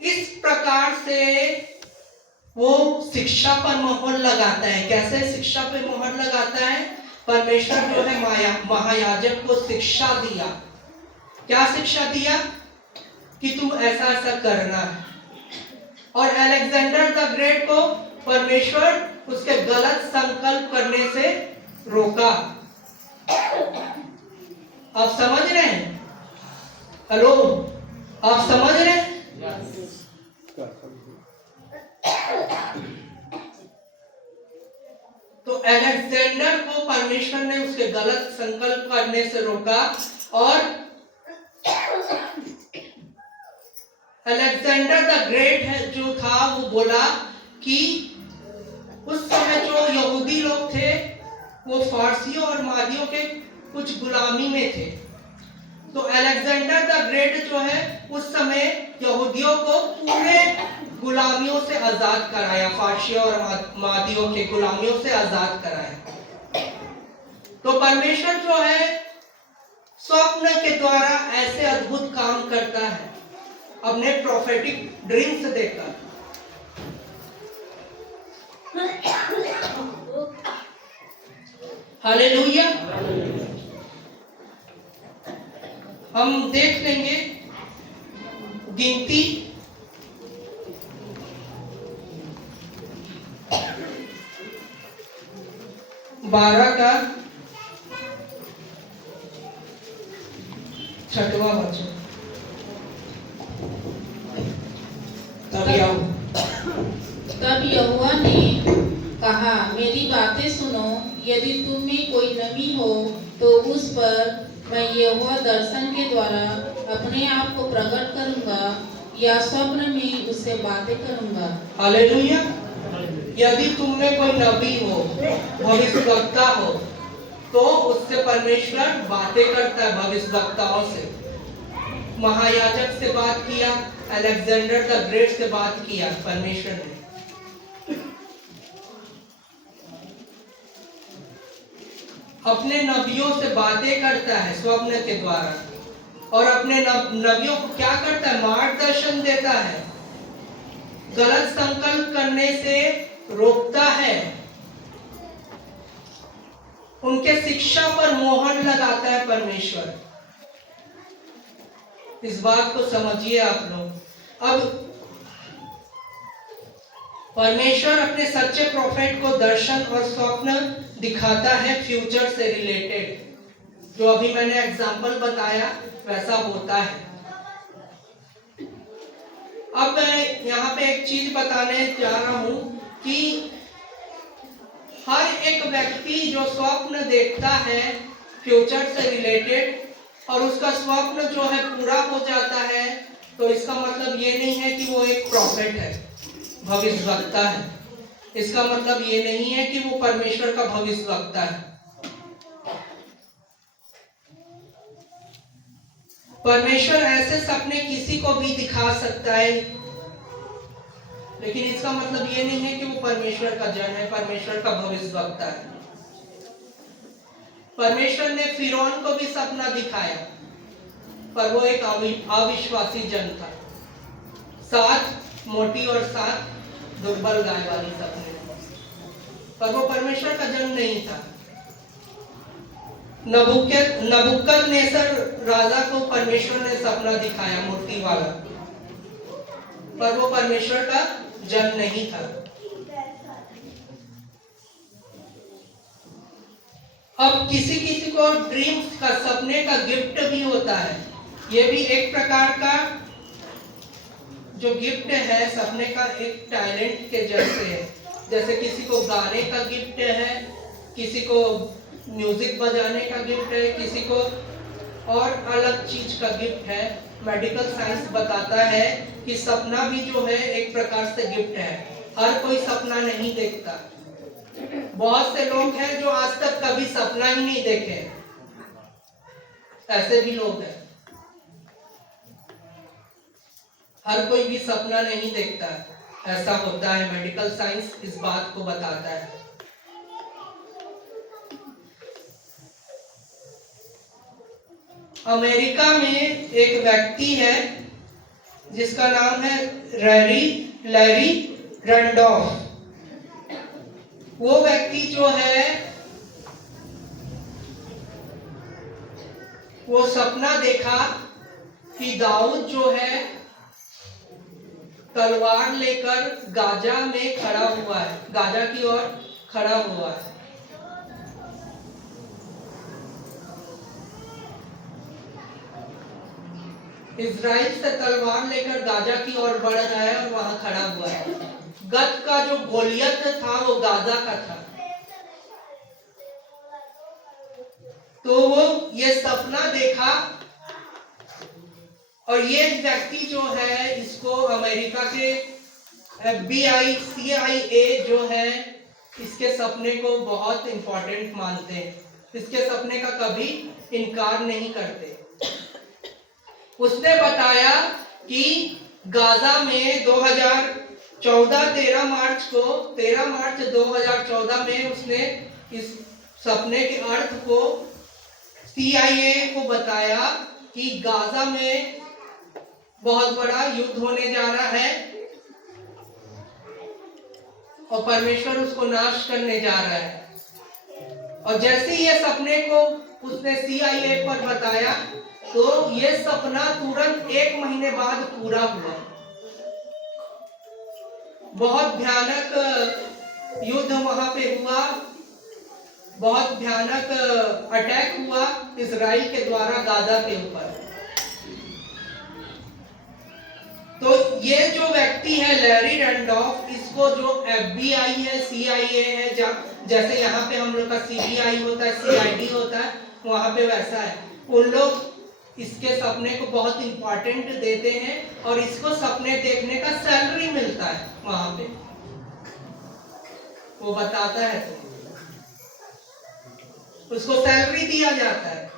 इस प्रकार से वो शिक्षा पर मोहर लगाता है। कैसे शिक्षा पर मोहर लगाता है? परमेश्वर जो है महायाजक को शिक्षा दिया। क्या शिक्षा दिया? कि तुम ऐसा ऐसा करना है। और अलेक्जेंडर द ग्रेट को परमेश्वर उसके गलत संकल्प करने से रोका। आप समझ रहे हैं? हेलो, आप समझ रहे हैं? तो अलेक्जेंडर को परमेश्वर ने उसके गलत संकल्प करने से रोका और अलेक्जेंडर द ग्रेट है जो था वो बोला कि उस समय जो यहूदी लोग थे वो फारसियों और मादियों के कुछ गुलामी में थे। तो अलेक्जेंडर द ग्रेट जो है उस समय यहूदियों को पूरे गुलामियों से आजाद कराया, फारसियों और मादियों के गुलामियों से आजाद कराया। तो परमेश्वर जो है स्वप्न के द्वारा ऐसे अद्भुत काम करता है अपने प्रोफेटिक ड्रीम्स देकर। हालेलुया। हम देख लेंगे गिनती 12 का 6वां वचन। तब यहोवा ने कहा, मेरी बातें सुनो, यदि तुम में कोई नमी हो तो उस पर मैं यहोवा दर्शन के द्वारा अपने आप को प्रकट करूंगा या स्वप्न में उससे बातें करूंगा। हालेलुया। यदि तुम में कोई नबी हो, भविष्यवक्ता हो, तो उससे परमेश्वर बातें करता है। भविष्यवक्ताओं से महायाजक से बात किया, अलेक्जेंडर द ग्रेट से बात किया परमेश्वर ने। अपने नबियों से बातें करता है स्वप्न के द्वारा और अपने नबियों को क्या करता है? मार्गदर्शन देता है, गलत संकल्प करने से रोकता है, उनके शिक्षा पर मोहर लगाता है परमेश्वर। इस बात को समझिए आप लोग। अब परमेश्वर अपने सच्चे प्रोफेट को दर्शन और स्वप्न दिखाता है फ्यूचर से रिलेटेड। जो अभी मैंने एग्जाम्पल बताया वैसा होता है। अब यहाँ पे एक चीज बताने जा रहा हूँ कि हर एक व्यक्ति जो स्वप्न देखता है फ्यूचर से रिलेटेड और उसका स्वप्न जो है पूरा हो जाता है, तो इसका मतलब ये नहीं है कि वो एक प्रॉफिट है, भविष्यवक्ता है। इसका मतलब ये नहीं है कि वो परमेश्वर का भविष्यवक्ता है। परमेश्वर ऐसे सपने किसी को भी दिखा सकता है, लेकिन इसका मतलब ये नहीं है कि वो परमेश्वर का जन है, परमेश्वर का भविष्यवक्ता है। परमेश्वर ने फिरौन को भी सपना दिखाया, पर वो एक अविश्वासी जन था। 7 मोटी और 7 दुर्बल गाय वाली सपने, पर वो परमेश्वर का जन नहीं था। नबूकदनेस्सर राजा को परमेश्वर ने सपना दिखाया मूर्ति वाला, पर वो परमेश्वर का जन नहीं था। अब किसी किसी को ड्रीम्स का, सपने का गिफ्ट भी होता है। ये भी एक प्रकार का जो गिफ्ट है, सपने का एक टैलेंट के जैसे है। जैसे किसी को गाने का गिफ्ट है, किसी को म्यूजिक बजाने का गिफ्ट है, किसी को और अलग चीज का गिफ्ट है। मेडिकल साइंस बताता है कि सपना भी जो है एक प्रकार से गिफ्ट है। हर कोई सपना नहीं देखता। बहुत से लोग हैं जो आज तक कभी सपना ही नहीं देखे, ऐसे भी लोग हैं। हर कोई भी सपना नहीं देखता, ऐसा होता है। मेडिकल साइंस इस बात को बताता है। अमेरिका में एक व्यक्ति है जिसका नाम है लैरी रैंडॉल्फ। वो व्यक्ति जो है वो सपना देखा कि दाऊद जो है तलवार लेकर गाजा में खड़ा हुआ है, गाजा की ओर खड़ा हुआ है। इजराइल से तलवार लेकर गाजा की ओर बढ़ रहा है और वहां खड़ा हुआ है। गत का जो गोलियत था वो गाजा का था। तो वो ये सपना देखा और ये व्यक्ति जो है, इसको अमेरिका के FBI CIA जो है इसके सपने को बहुत इंपॉर्टेंट मानते हैं। इसके सपने का कभी इनकार नहीं करते। उसने बताया कि गाजा में 13 मार्च 2014 में उसने इस सपने के अर्थ को CIA को बताया कि गाजा में बहुत बड़ा युद्ध होने जा रहा है और परमेश्वर उसको नाश करने जा रहा है। और जैसे ये सपने को उसने CIA पर बताया तो ये सपना तुरंत 1 महीने बाद पूरा हुआ। बहुत भयानक युद्ध वहां पे हुआ, बहुत भयानक अटैक हुआ इजराइल के द्वारा गाजा के ऊपर। तो ये जो व्यक्ति है लैरी रैंडॉल्फ, इसको जो FBI है, CIA है, जैसे यहाँ पे हम लोग का CBI होता है, CID होता है, वहां पे वैसा है। उन लोग इसके सपने को बहुत इंपॉर्टेंट देते हैं और इसको सपने देखने का सैलरी मिलता है वहां पे। वो बताता है तो उसको सैलरी दिया जाता है।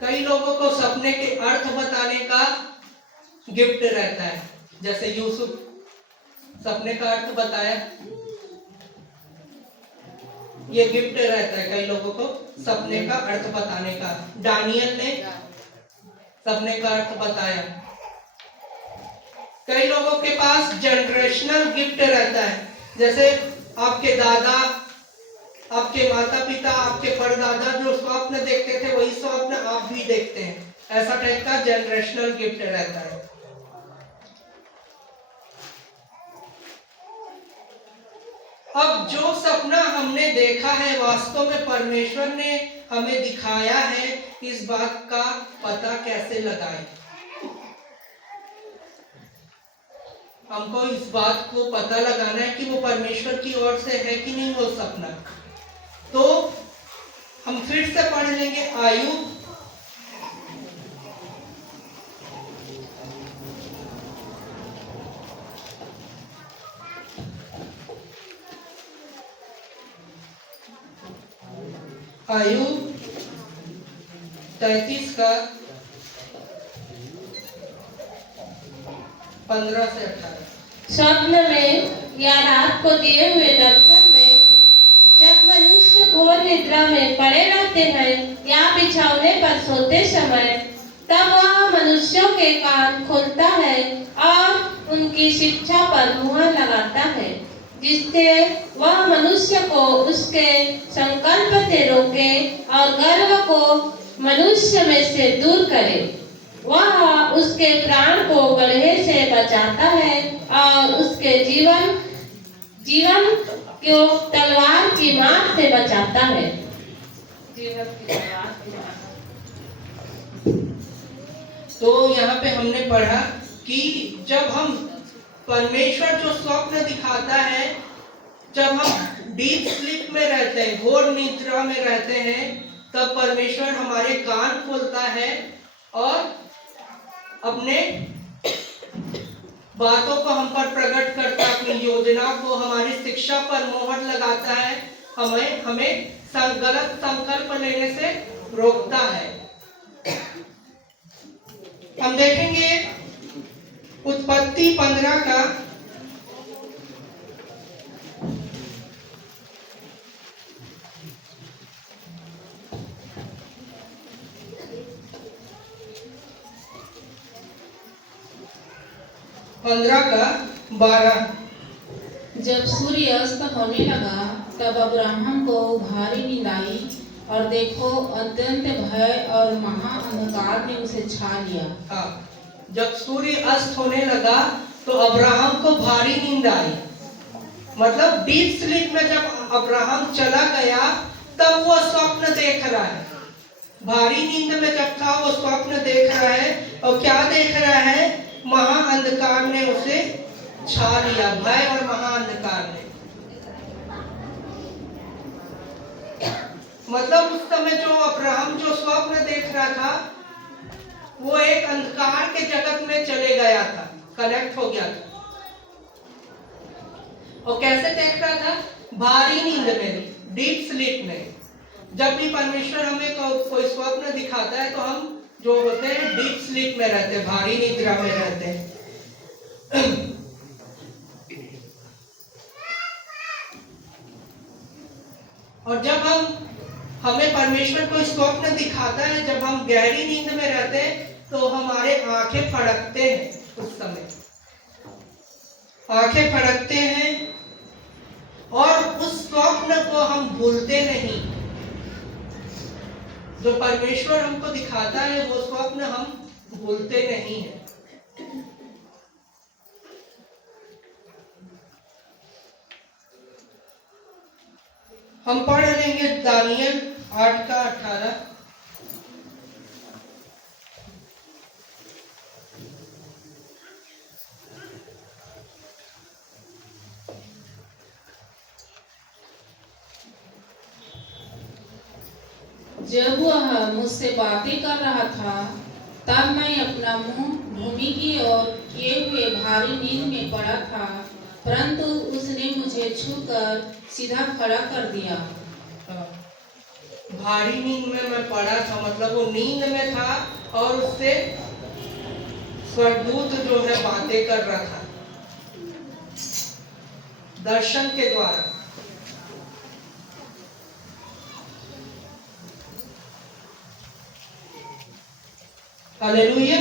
कई लोगों को सपने के अर्थ बताने का गिफ्ट रहता है। जैसे यूसुफ सपने का अर्थ बताया, ये गिफ्ट रहता है कई लोगों को सपने का अर्थ बताने का। दानियल ने सपने का अर्थ बताया। कई लोगों के पास जनरेशनल गिफ्ट रहता है। जैसे आपके दादा, आपके माता पिता, आपके परदादा जो स्वप्न देखते थे वही स्वप्न आप भी देखते हैं। ऐसा टाइप का जनरेशनल गिफ्ट रहता है। अब जो सपना हमने देखा है वास्तव में परमेश्वर ने हमें दिखाया है, इस बात का पता कैसे लगाएं। हमको इस बात को पता लगाना है कि वो परमेश्वर की ओर से है कि नहीं वो सपना। तो हम फिर से पढ़ लेंगे आयुब आयुब 33 का 15 से 18। स्वप्न में या रात को दिए हुए दर्शन में जब मनुष्य घोर निद्रा में पड़े रहते हैं या बिछौने पर सोते समय, तब वह मनुष्यों के कान खोलता है और उनकी शिक्षा पर मुहर लगाता है, जिससे वह मनुष्य को उसके संकल्प से रोके और गर्व को मनुष्य में से दूर करे। वह उसके प्राण को गड्ढे से बचाता है और उसके जीवन को तलवार की मार से बचाता है। जीवन की तलवार की मार। तो यहाँ पे हमने पढ़ा कि जब हम परमेश्वर जो स्वप्न दिखाता है, जब हम डीप स्लीप में रहते हैं, घोर निद्रा में रहते हैं, तब परमेश्वर हमारे कान खोलता है और अपने बातों को हम पर प्रकट करता है, अपनी योजना को, हमारी शिक्षा पर मोहर लगाता है, हमें गलत संकल्प लेने से रोकता है। हम देखेंगे उत्पत्ति 15 का 12। जब सूर्य अस्त होने लगा तब अब्राहम को भारी नींद आई और देखो अत्यंत भय और महा अंधकार ने उसे छा लिया। हाँ, जब सूर्य अस्त होने लगा तो अब्राहम को भारी नींद आई। मतलब डीप स्लीप में जब अब्राहम चला गया तब वो स्वप्न देख रहा है। भारी नींद में जब था वो स्वप्न देख रहा है और क्या देख रहा है? महा अंधकार ने उसे छा लिया, भय और महा अंधकार ने। मतलब उस समय जो अब्राहम जो स्वप्न देख रहा था वो एक अंधकार के जगत में चले गया था, कनेक्ट हो गया था। और कैसे देख रहा था? भारी नींद में, डीप स्लीप में। जब भी परमेश्वर हमें कोई स्वप्न दिखाता है तो हम जो होते हैं डीप स्लीप में रहते हैं, भारी निद्रा में रहते हैं। और जब हमें परमेश्वर कोई स्वप्न दिखाता है, जब हम गहरी नींद में रहते हैं तो हमारे आंखें फड़कते हैं। उस समय आंखें फड़कते हैं और उस स्वप्न को हम भूलते नहीं। जो परमेश्वर हमको दिखाता है वो स्वप्न हम भूलते नहीं हैं। हम पढ़ लेंगे दानियल 8 का 18। जब वह मुझसे बातें कर रहा था तब मैं अपना मुंह भूमि की ओर किए हुए भारी नींद में पड़ा था, परंतु उसने मुझे छूकर सीधा खड़ा कर दिया। भारी नींद में मैं पड़ा था, मतलब वो नींद में था और उससे स्वर्गदूत जो है बातें कर रहा था दर्शन के द्वारा। हालेलुया।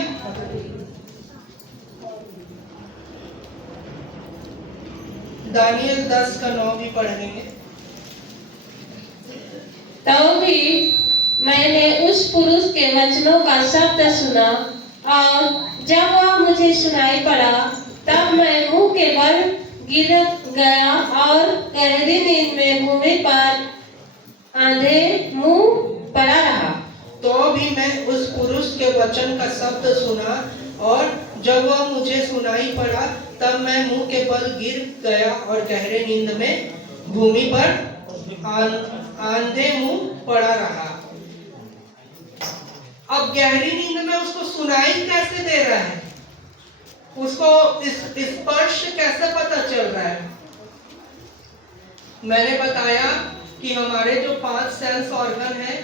दानियल 10 का 9 भी पढ़ेंगे। तो भी मैंने उस पुरुष के वचनों का शब्द सुना और जब वह मुझे सुनाई पड़ा तब मैं मुंह के बल गिर गया और गहरी नींद में भूमि पर आधे मुंह पड़ा रहा। तो भी मैं उस पुरुष के वचन का शब्द सुना, और जब वह मुझे सुनाई पड़ा तब मैं मुंह के बल गिर गया और गहरे नींद में भूमि पर आंधे मुंह पड़ा रहा। अब गहरी नींद में उसको सुनाई कैसे दे रहा है, उसको स्पर्श कैसे पता चल रहा है? मैंने बताया कि हमारे जो 5 सेंस ऑर्गन हैं,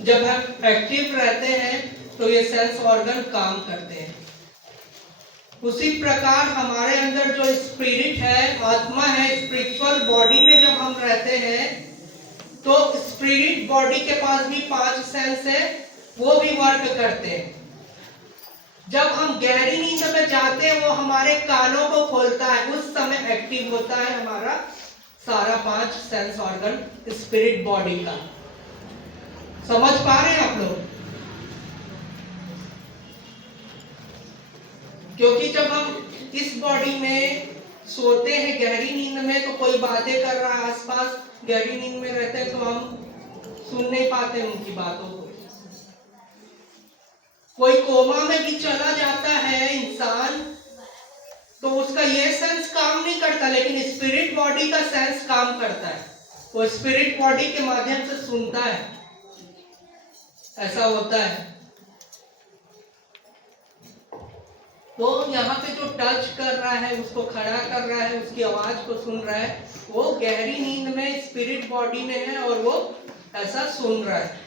जब हम एक्टिव रहते हैं तो ये सेंस ऑर्गन काम करते हैं। उसी प्रकार हमारे अंदर जो स्पिरिट है, आत्मा है, स्पिरिचुअल बॉडी में जब हम रहते हैं तो स्पिरिट बॉडी के पास भी 5 सेंस है, वो भी वर्क करते हैं। जब हम गहरी नींद में जाते हैं वो हमारे कानों को खोलता है, उस समय एक्टिव होता है हमारा सारा 5 सेंस ऑर्गन स्पिरिट बॉडी का। समझ पा रहे हैं आप लोग? क्योंकि जब हम इस बॉडी में सोते हैं गहरी नींद में तो कोई बातें कर रहा है आसपास, गहरी नींद में रहते हैं तो हम सुन नहीं पाते उनकी बातों को। कोई कोमा में भी चला जाता है इंसान तो उसका ये सेंस काम नहीं करता, लेकिन स्पिरिट बॉडी का सेंस काम करता है। वो स्पिरिट बॉडी के माध्यम से सुनता है, ऐसा होता है। तो यहाँ पे जो टच कर रहा है, उसको खड़ा कर रहा है, उसकी आवाज को सुन रहा है, वो गहरी नींद में स्पिरिट बॉडी में है और वो ऐसा सुन रहा है।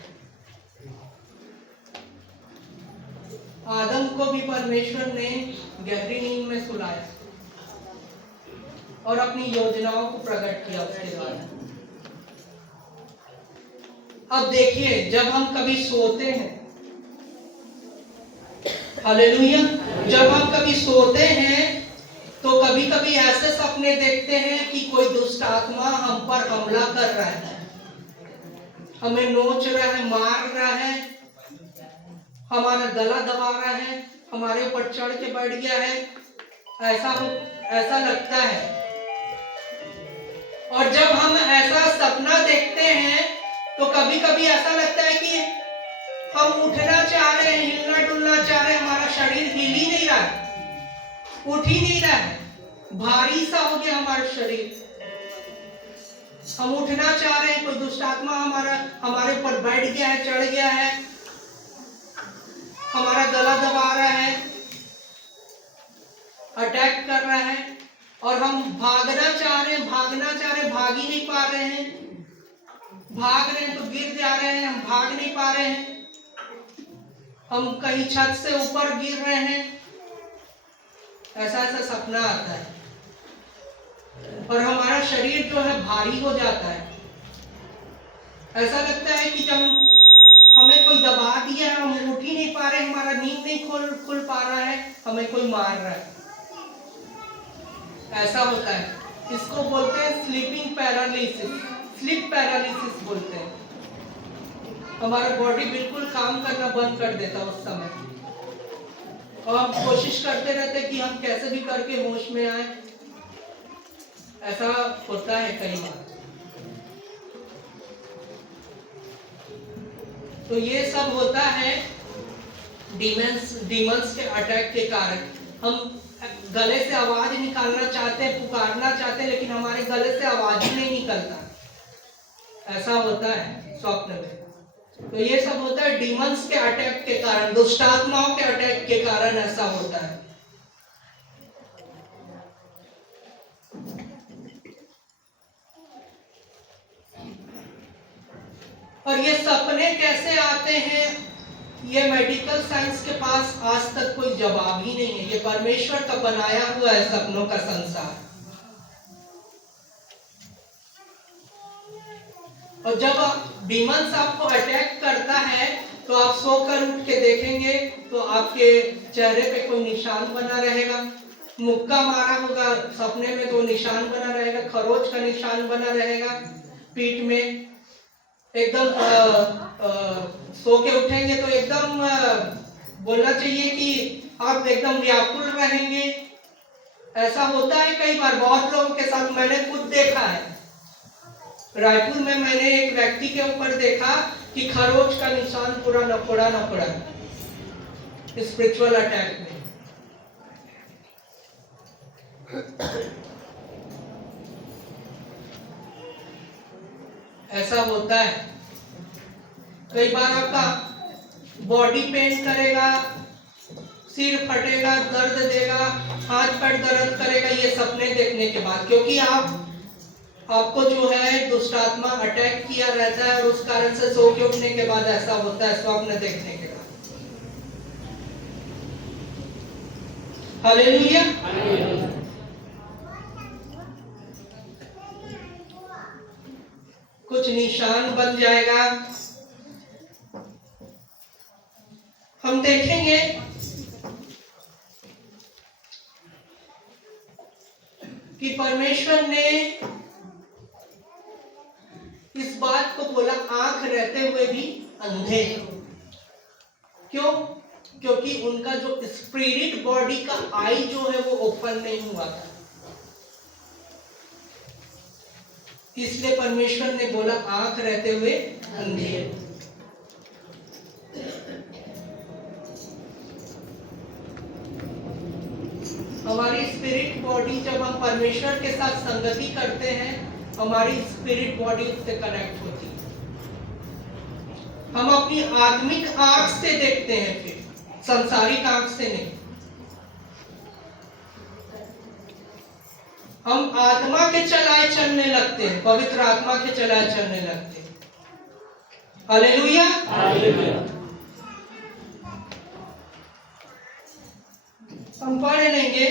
आदम को भी परमेश्वर ने गहरी नींद में सुलाया और अपनी योजनाओं को प्रकट किया उसके द्वारा। अब देखिए, जब हम कभी सोते हैं, हालेलुया, जब हम कभी सोते हैं तो कभी कभी ऐसे सपने देखते हैं कि कोई दुष्ट आत्मा हम पर हमला कर रहा है, हमें नोच रहा है, मार रहा है, हमारा गला दबा रहा है, हमारे ऊपर चढ़ के बैठ गया है, ऐसा लगता है। और जब हम ऐसा सपना देखते हैं तो कभी कभी ऐसा लगता है कि हम उठना चाह रहे हैं, हिलना डुलना चाह रहे हैं, हमारा शरीर हिल ही नहीं रहा है, उठ ही नहीं रहा है, भारी सा हो गया हमारा शरीर। हम उठना चाह रहे हैं, कोई दुष्ट आत्मा हमारे ऊपर बैठ गया है, चढ़ गया है, हमारा गला दबा रहा है, अटैक कर रहा है, और हम भागना चाह रहे हैं, भाग ही नहीं पा रहे हैं, भाग रहे हैं तो गिर जा रहे हैं, हम भाग नहीं पा रहे हैं, हम कहीं छत से ऊपर गिर रहे हैं, ऐसा सपना आता है। और हमारा शरीर जो है भारी हो जाता है, ऐसा लगता है कि जब हमें कोई दबा दिया है, हम उठ ही नहीं पा रहे, हमारा नींद नहीं खुल पा रहा है, हमें कोई मार रहा है, ऐसा होता है। इसको बोलते हैं स्लीपिंग पैरालिसिस, स्लीप पैरालिसिस बोलते हैं। हमारा बॉडी बिल्कुल काम करना बंद कर देता है उस समय, और हम कोशिश करते रहते कि हम कैसे भी करके होश में आए, ऐसा होता है कई बार। तो ये सब होता है डीमंस के अटैक के कारण। हम गले से आवाज निकालना चाहते हैं, पुकारना चाहते हैं, लेकिन हमारे गले से आवाज ही नहीं निकलता, ऐसा होता है स्वप्न में। तो ये सब होता है डीमंस के अटैक के कारण, दुष्ट आत्माओं के अटैक के कारण ऐसा होता है। और ये सपने कैसे आते हैं, ये मेडिकल साइंस के पास आज तक कोई जवाब ही नहीं है। ये परमेश्वर का बनाया हुआ है सपनों का संसार। और जब डीमंस आपको अटैक करता है तो आप सोकर उठ के देखेंगे तो आपके चेहरे पे कोई निशान बना रहेगा, मुक्का मारा होगा सपने में तो निशान बना रहेगा, खरोच का निशान बना रहेगा पीठ में। एकदम सो के उठेंगे तो एकदम बोलना चाहिए कि आप एकदम व्याकुल रहेंगे। ऐसा होता है कई बार, बहुत लोगों के साथ मैंने खुद देखा है। रायपुर में मैंने एक व्यक्ति के ऊपर देखा कि खरोच का निशान पूरा नपड़ा स्पिरिचुअल अटैक में। ऐसा होता है। कई बार आपका बॉडी पेन करेगा, सिर फटेगा, दर्द देगा, हाथ पैर दर्द करेगा, ये सपने देखने के बाद, क्योंकि आपको जो है दुष्ट आत्मा अटैक किया रहता है और उस कारण से सो के उठने के बाद ऐसा होता है, स्वप्न देखने के बाद। हालेलुया। कुछ निशान बन जाएगा। हम देखेंगे कि परमेश्वर ने इस बात को बोला, आंख रहते हुए भी अंधे। क्यों? क्योंकि उनका जो स्पिरिट बॉडी का आई जो है वो ओपन नहीं हुआ था, इसलिए परमेश्वर ने बोला आंख रहते हुए अंधे। हमारी स्पिरिट बॉडी जब हम परमेश्वर के साथ संगति करते हैं, हमारी स्पिरिट बॉडी उससे कनेक्ट होती है। हम अपनी आत्मिक आंख से देखते हैं, फिर संसारिक आंख से नहीं। हम आत्मा के चलाए चलने लगते हैं, पवित्र आत्मा के चलाए चलने लगते हैं। हालेलुया। हम पढ़ लेंगे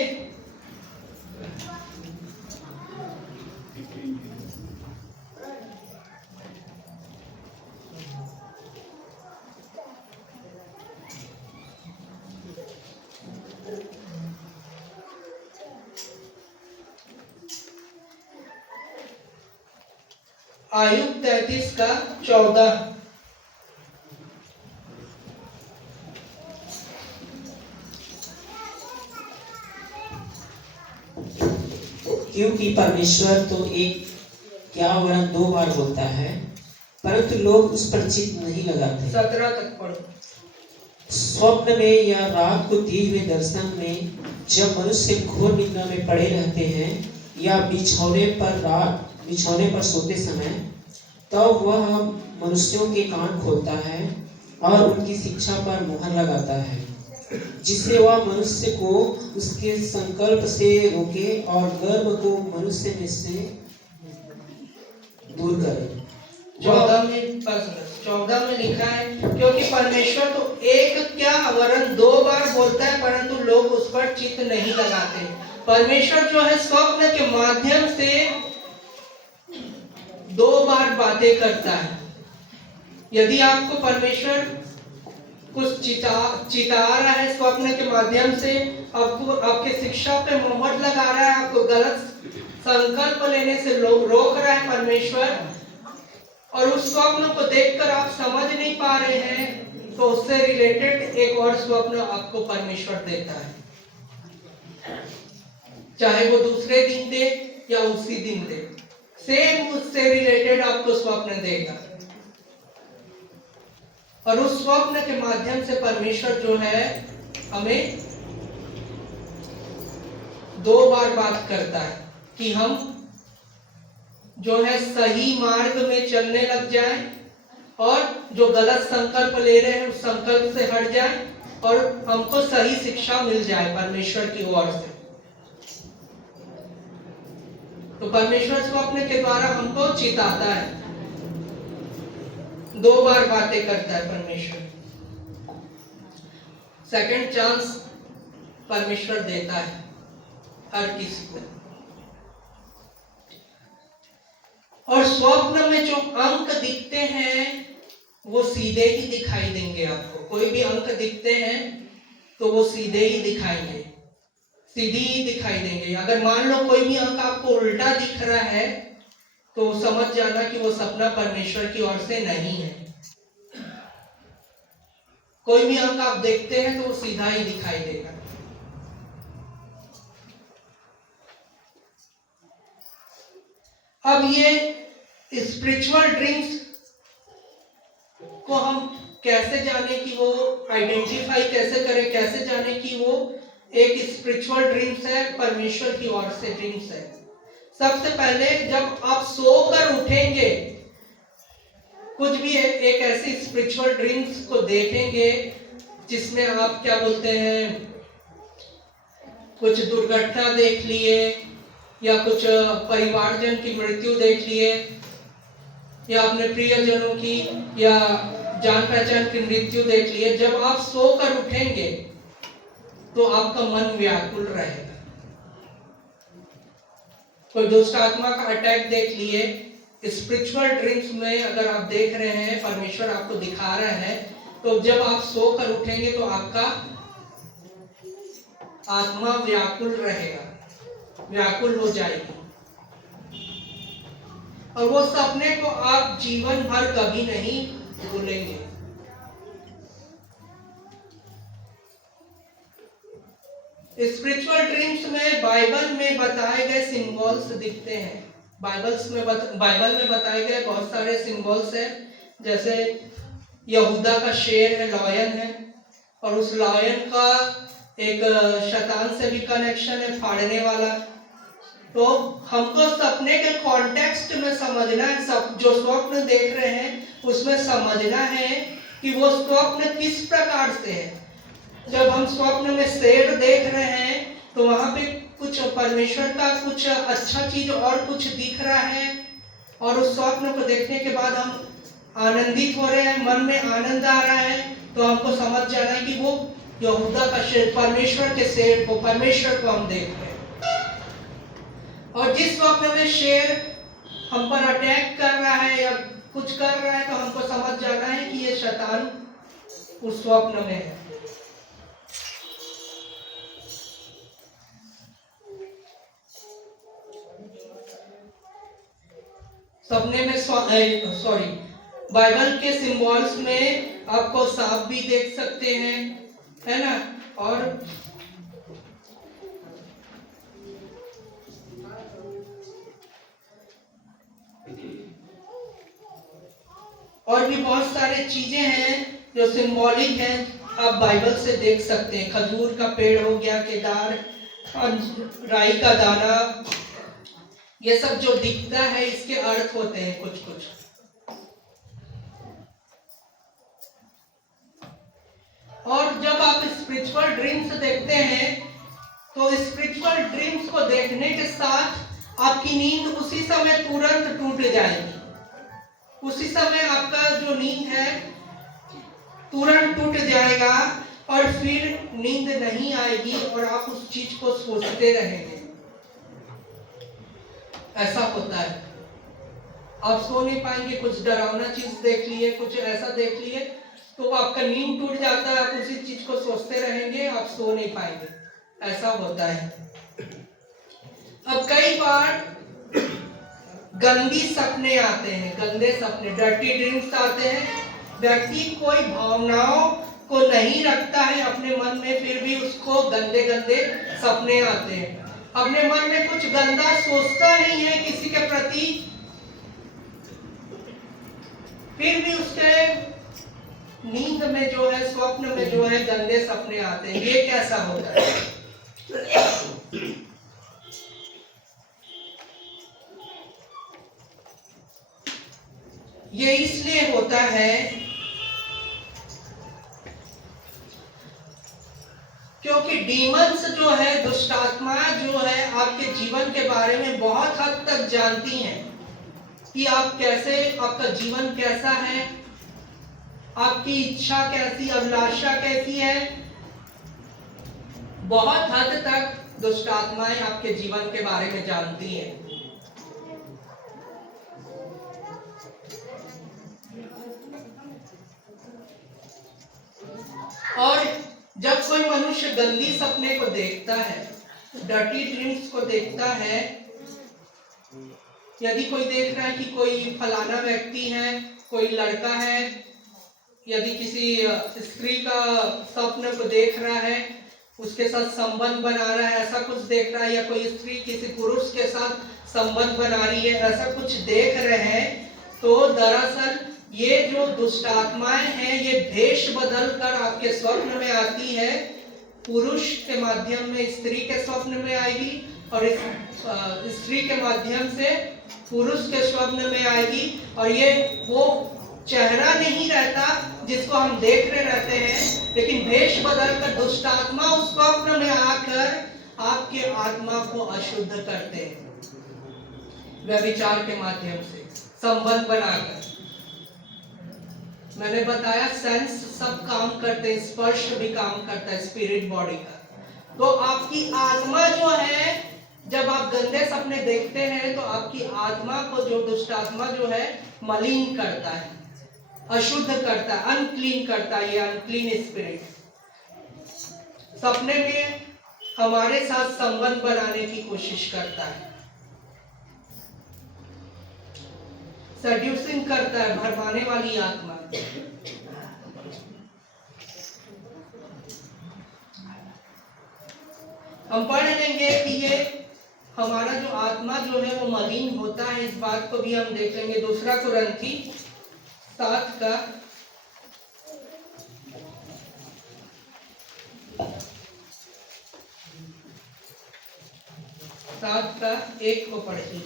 आयुब 33 का 14। क्योंकि परमेश्वर तो एक क्या वरन 2 बार बोलता है, परंतु लोग उस पर चित्त नहीं लगाते। 17 तक पढ़ो। स्वप्न में या रात को दिए हुए दर्शन में जब मनुष्य घोर निद्रा में पड़े रहते हैं या बिछौने पर सोते समय, तब वह मनुष्यों के कान खोलता है और उनकी शिक्षा पर मुहर लगाता है, जिससे वह मनुष्य को उसके संकल्प से रोके और गर्व को मनुष्य में से दूर करे। 14 में लिखा है, क्योंकि परमेश्वर तो एक क्या वरन 2 बार बोलता है, परंतु लोग उस पर चित्त नहीं लगाते। परमेश्वर जो है स्वप्न के माध्यम से 2 बार बातें करता है। यदि आपको परमेश्वर कुछ चिता रहा है स्वप्न के माध्यम से, आपको आपके शिक्षा पे मोहर लगा रहा है, आपको गलत संकल्प लेने से रोक रहा है परमेश्वर, और उस स्वप्न को देखकर आप समझ नहीं पा रहे हैं, तो उससे रिलेटेड एक और स्वप्न आपको परमेश्वर देता है, चाहे वो दूसरे दिन दे या उसी दिन दे, सेम उससे रिलेटेड आपको स्वप्न देगा। और उस स्वप्न के माध्यम से परमेश्वर जो है हमें 2 बार बात करता है कि हम जो है सही मार्ग में चलने लग जाएं और जो गलत संकल्प ले रहे हैं उस संकल्प से हट जाएं और हमको सही शिक्षा मिल जाए परमेश्वर की ओर से। तो परमेश्वर स्वप्न के द्वारा हमको चिताता है, 2 बार बातें करता है परमेश्वर। सेकंड चांस परमेश्वर देता है हर किसी को। और स्वप्न में जो अंक दिखते हैं वो सीधे ही दिखाई देंगे आपको। कोई भी अंक दिखते हैं तो वो सीधे ही दिखाएंगे, सीधी ही दिखाई देंगे। अगर मान लो कोई भी अंक आपको उल्टा दिख रहा है तो समझ जाना कि वो सपना परमेश्वर की ओर से नहीं है। कोई भी अंक आप देखते हैं तो वो सीधा ही दिखाई देगा। अब ये स्पिरिचुअल ड्रीम्स को हम कैसे जाने कि वो आइडेंटिफाई कैसे करें, कैसे जाने कि वो एक स्पिरिचुअल ड्रीम्स है, परमेश्वर की ओर से ड्रीम्स है। सबसे पहले जब आप सोकर उठेंगे, कुछ भी एक ऐसी स्पिरिचुअल ड्रीम्स को देखेंगे जिसमें आप क्या बोलते हैं, कुछ दुर्घटना देख लिए या कुछ परिवारजन की मृत्यु देख लिए या अपने प्रियजनों की या जान पहचान की मृत्यु देख लिए, जब आप सोकर उठेंगे तो आपका मन व्याकुल रहेगा। कोई दुष्ट आत्मा का अटैक देख लिए, स्पिरिचुअल ड्रीम्स में अगर आप देख रहे हैं, परमेश्वर आपको दिखा रहा है, तो जब आप सोकर उठेंगे तो आपका आत्मा व्याकुल रहेगा, व्याकुल हो जाएगी और वो सपने को आप जीवन भर कभी नहीं भूलेंगे। स्पिरिचुअल ड्रीम्स में बाइबल में बताए गए सिंबल्स दिखते हैं। बाइबल में बताए गए बहुत सारे सिंबल्स हैं, जैसे यहूदा का शेर है, लॉयन है, और उस लॉयन का एक शैतान से भी कनेक्शन है, फाड़ने वाला। तो हमको सपने के कॉन्टेक्स्ट में समझना है, सब जो स्वप्न देख रहे हैं उसमें समझना है कि वो स्वप्न किस प्रकार से है। जब हम स्वप्न में शेर देख रहे हैं तो वहां पे कुछ परमेश्वर का कुछ अच्छा चीज और कुछ दिख रहा है, और उस स्वप्न को देखने के बाद हम आनंदित हो रहे हैं, मन में आनंद आ रहा है, तो हमको समझ जाना है कि वो यहूदा का शेर, परमेश्वर के शेर को, परमेश्वर को हम देख रहे हैं। और जिस स्वप्न में शेर हम पर अटैक कर रहा है या कुछ कर रहा है, तो हमको समझ जाना है कि ये शैतान उस स्वप्न में है। सपने में बाइबल के सिंबल्स में आपको सांप भी देख सकते हैं, है ना, और भी बहुत सारे चीजें हैं जो सिंबॉलिक हैं, आप बाइबल से देख सकते हैं। खजूर का पेड़ हो गया, केदार, राई का दाना, ये सब जो दिखता है इसके अर्थ होते हैं कुछ कुछ। और जब आप स्पिरिचुअल ड्रीम्स देखते हैं तो स्पिरिचुअल ड्रीम्स को देखने के साथ आपकी नींद उसी समय तुरंत टूट जाएगी। उसी समय आपका जो नींद है तुरंत टूट जाएगा और फिर नींद नहीं आएगी और आप उस चीज को सोचते रहेंगे। ऐसा होता है, आप सो नहीं पाएंगे, कुछ डरावना चीज देख लिए, कुछ ऐसा देख लिए, तो आपका नींद टूट जाता है, आप उसी चीज को सोचते रहेंगे, आप सो नहीं पाएंगे। ऐसा होता है। अब कई बार गंदी सपने आते हैं, गंदे सपने, डर्टी ड्रीम्स आते हैं। व्यक्ति कोई भावनाओं को नहीं रखता है अपने मन में, फिर भी उसको गंदे गंदे सपने आते हैं। अपने मन में कुछ गंदा सोचता नहीं है किसी के प्रति, फिर भी उसके नींद में जो है, स्वप्न में जो है, गंदे सपने आते हैं। ये कैसा होता है? ये इसलिए होता है क्योंकि डीमंस जो है, दुष्ट आत्माएं जो है, आपके जीवन के बारे में बहुत हद तक जानती हैं कि आप कैसे, आपका जीवन कैसा है, आपकी इच्छा कैसी, अभिलाषा कैसी है। बहुत हद तक दुष्ट आत्माएं आपके जीवन के बारे में जानती हैं। और जब कोई मनुष्य गंदी सपने को देखता है, डर्टी ड्रीम्स को देखता है, यदि कोई देख रहा है कि कोई फलाना व्यक्ति है, कोई लड़का है, यदि किसी स्त्री का स्वप्न को देख रहा है, उसके साथ संबंध बना रहा है, ऐसा कुछ देख रहा है, या कोई स्त्री किसी पुरुष के साथ संबंध बना रही है, ऐसा कुछ देख रहे हैं, तो दरअसल ये जो दुष्ट आत्माएं हैं ये भेष बदल कर आपके स्वप्न में आती है। पुरुष के माध्यम में स्त्री के स्वप्न में आएगी और स्त्री के माध्यम से पुरुष के स्वप्न में आएगी। और ये वो चेहरा नहीं रहता जिसको हम देख रहे रहते हैं, लेकिन भेष बदल कर दुष्ट आत्मा उस स्वप्न में आकर आपके आत्मा को अशुद्ध करते हैं, व्यभिचार के माध्यम से संबंध बनाकर। मैंने बताया सेंस सब काम करते हैं, स्पर्श भी काम करता है स्पिरिट बॉडी का। तो आपकी आत्मा जो है, जब आप गंदे सपने देखते हैं तो आपकी आत्मा को जो दुष्ट आत्मा जो है मलिन करता है, अशुद्ध करता है, अनक्लीन करता है। ये अनक्लीन स्पिरिट सपने में हमारे साथ संबंध बनाने की कोशिश करता है, सेड्यूसिंग करता है, भरमाने वाली आत्मा। हम पढ़ लेंगे कि ये हमारा जो आत्मा जो है वो मलिन होता है, इस बात को भी हम देख लेंगे। 2 कुरिन्थी 7 का 1 को पढ़िए।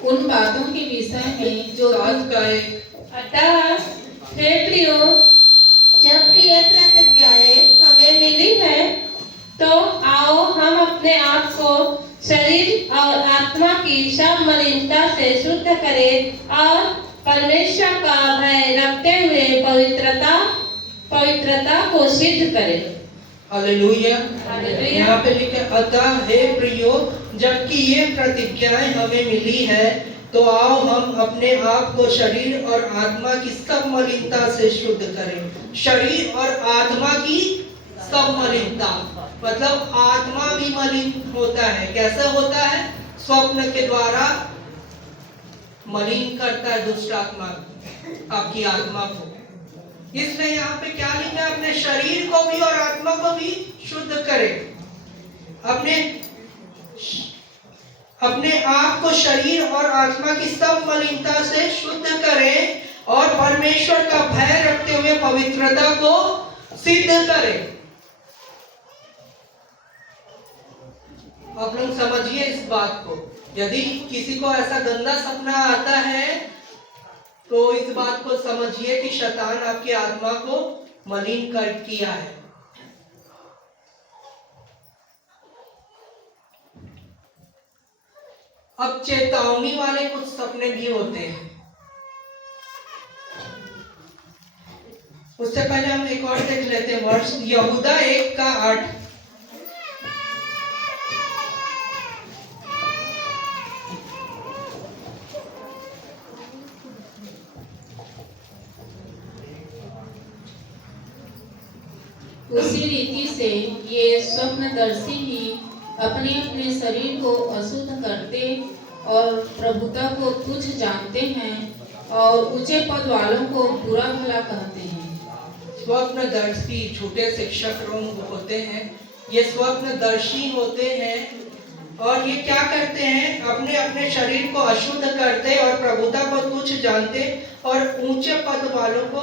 उन बातों के विषय में जो 7 का 1। अतः हे प्रियो, जबकि ये प्रतिज्ञाएं हमें मिली है, तो आओ हम अपने आप को शरीर और आत्मा की सब मलिनता से शुद्ध करें और परमेश्वर का भय रखते हुए पवित्रता को सिद्ध करें। हालेलुया। हालेलुया। यहाँ पे लिखे अतः हे प्रियो, जबकि ये प्रतिज्ञाएं हमें मिली है, तो आओ हम अपने आप को शरीर और आत्मा की सब मलिनता से शुद्ध करें। शरीर और आत्मा की सब मलिनता मतलब आत्मा भी मलिन होता है। कैसे होता है? स्वप्न के द्वारा मलिन करता है दुष्ट आत्मा आपकी आत्मा को। इसलिए यहाँ पे क्या लिखा है? अपने शरीर को भी और आत्मा को भी शुद्ध करें। अपने आप को शरीर और आत्मा की सब मलिनता से शुद्ध करें और परमेश्वर का भय रखते हुए पवित्रता को सिद्ध करें। आप लोग समझिए इस बात को। यदि किसी को ऐसा गंदा सपना आता है तो इस बात को समझिए कि शैतान आपकी आत्मा को मलिन कर किया है। अब चेतावनी वाले कुछ सपने भी होते हैं। उससे पहले हम एक और देख लेते हैं वर्ष यहूदा 1 का 8। उसी रीति से ये स्वप्नदर्शी भी अपने अपने शरीर को अशुद्ध करते और प्रभुता को तुच्छ जानते हैं और ऊंचे पद वालों को बुरा भला कहते हैं। स्वप्नदर्शी झूठे शिक्षक लोग होते हैं। ये स्वप्नदर्शी होते हैं और ये क्या करते हैं? अपने अपने शरीर को अशुद्ध करते और प्रभुता को तुच्छ जानते और ऊंचे पद वालों को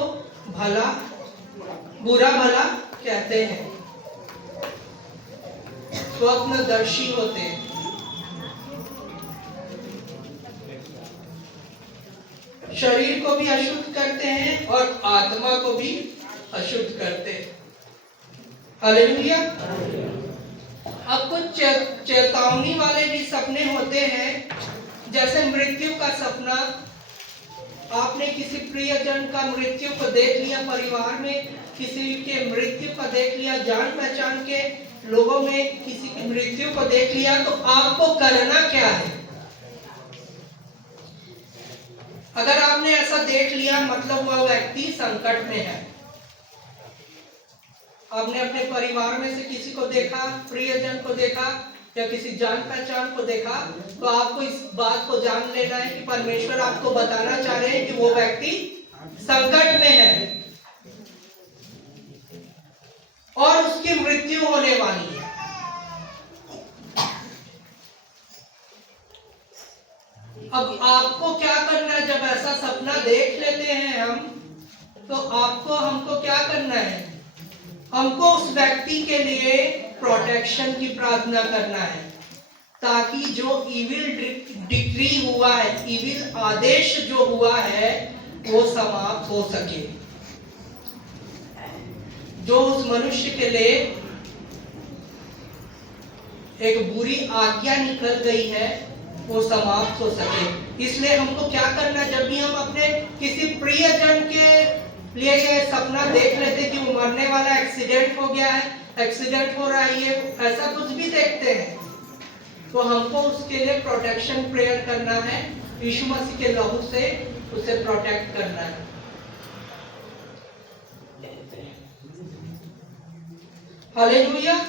बुरा भला कहते हैं। स्वप्नदर्शी होते हैं। शरीर को भी अशुद्ध करते हैं और आत्मा को भी अशुद्ध करते हैं। हालेलुया। अब कुछ चेतावनी वाले भी सपने होते हैं, जैसे मृत्यु का सपना। आपने किसी प्रियजन का मृत्यु को देख लिया, परिवार में किसी के मृत्यु को देख लिया, जान पहचान के लोगों में किसी की मृत्यु को देख लिया, तो आपको करना क्या है? अगर आपने ऐसा देख लिया मतलब वह व्यक्ति संकट में है। आपने अपने परिवार में से किसी को देखा, प्रियजन को देखा या किसी जान पहचान को देखा, तो आपको इस बात को जान लेना है कि परमेश्वर आपको बताना चाह रहे हैं कि वो व्यक्ति संकट में है और उसकी मृत्यु होने वाली है। तो आपको हमको क्या करना है? हमको उस व्यक्ति के लिए प्रोटेक्शन की प्रार्थना करना है, ताकि जो इविल डिक्री हुआ है, इविल आदेश जो हुआ है, वो समाप्त हो सके। जो उस मनुष्य के लिए एक बुरी आज्ञा निकल गई है, वो समाप्त हो सके। इसलिए हमको क्या करना, जब भी हम अपने किसी प्रियजन के लिए ये सपना देख लेते कि वो मरने वाला, एक्सीडेंट हो गया है, एक्सीडेंट हो रहा है, ये ऐसा कुछ भी देखते हैं, तो हमको उसके लिए प्रोटेक्शन प्रेयर करना है, यीशु मसीह के लहू से उसे प्रोटेक्ट करना है। हालेलुया।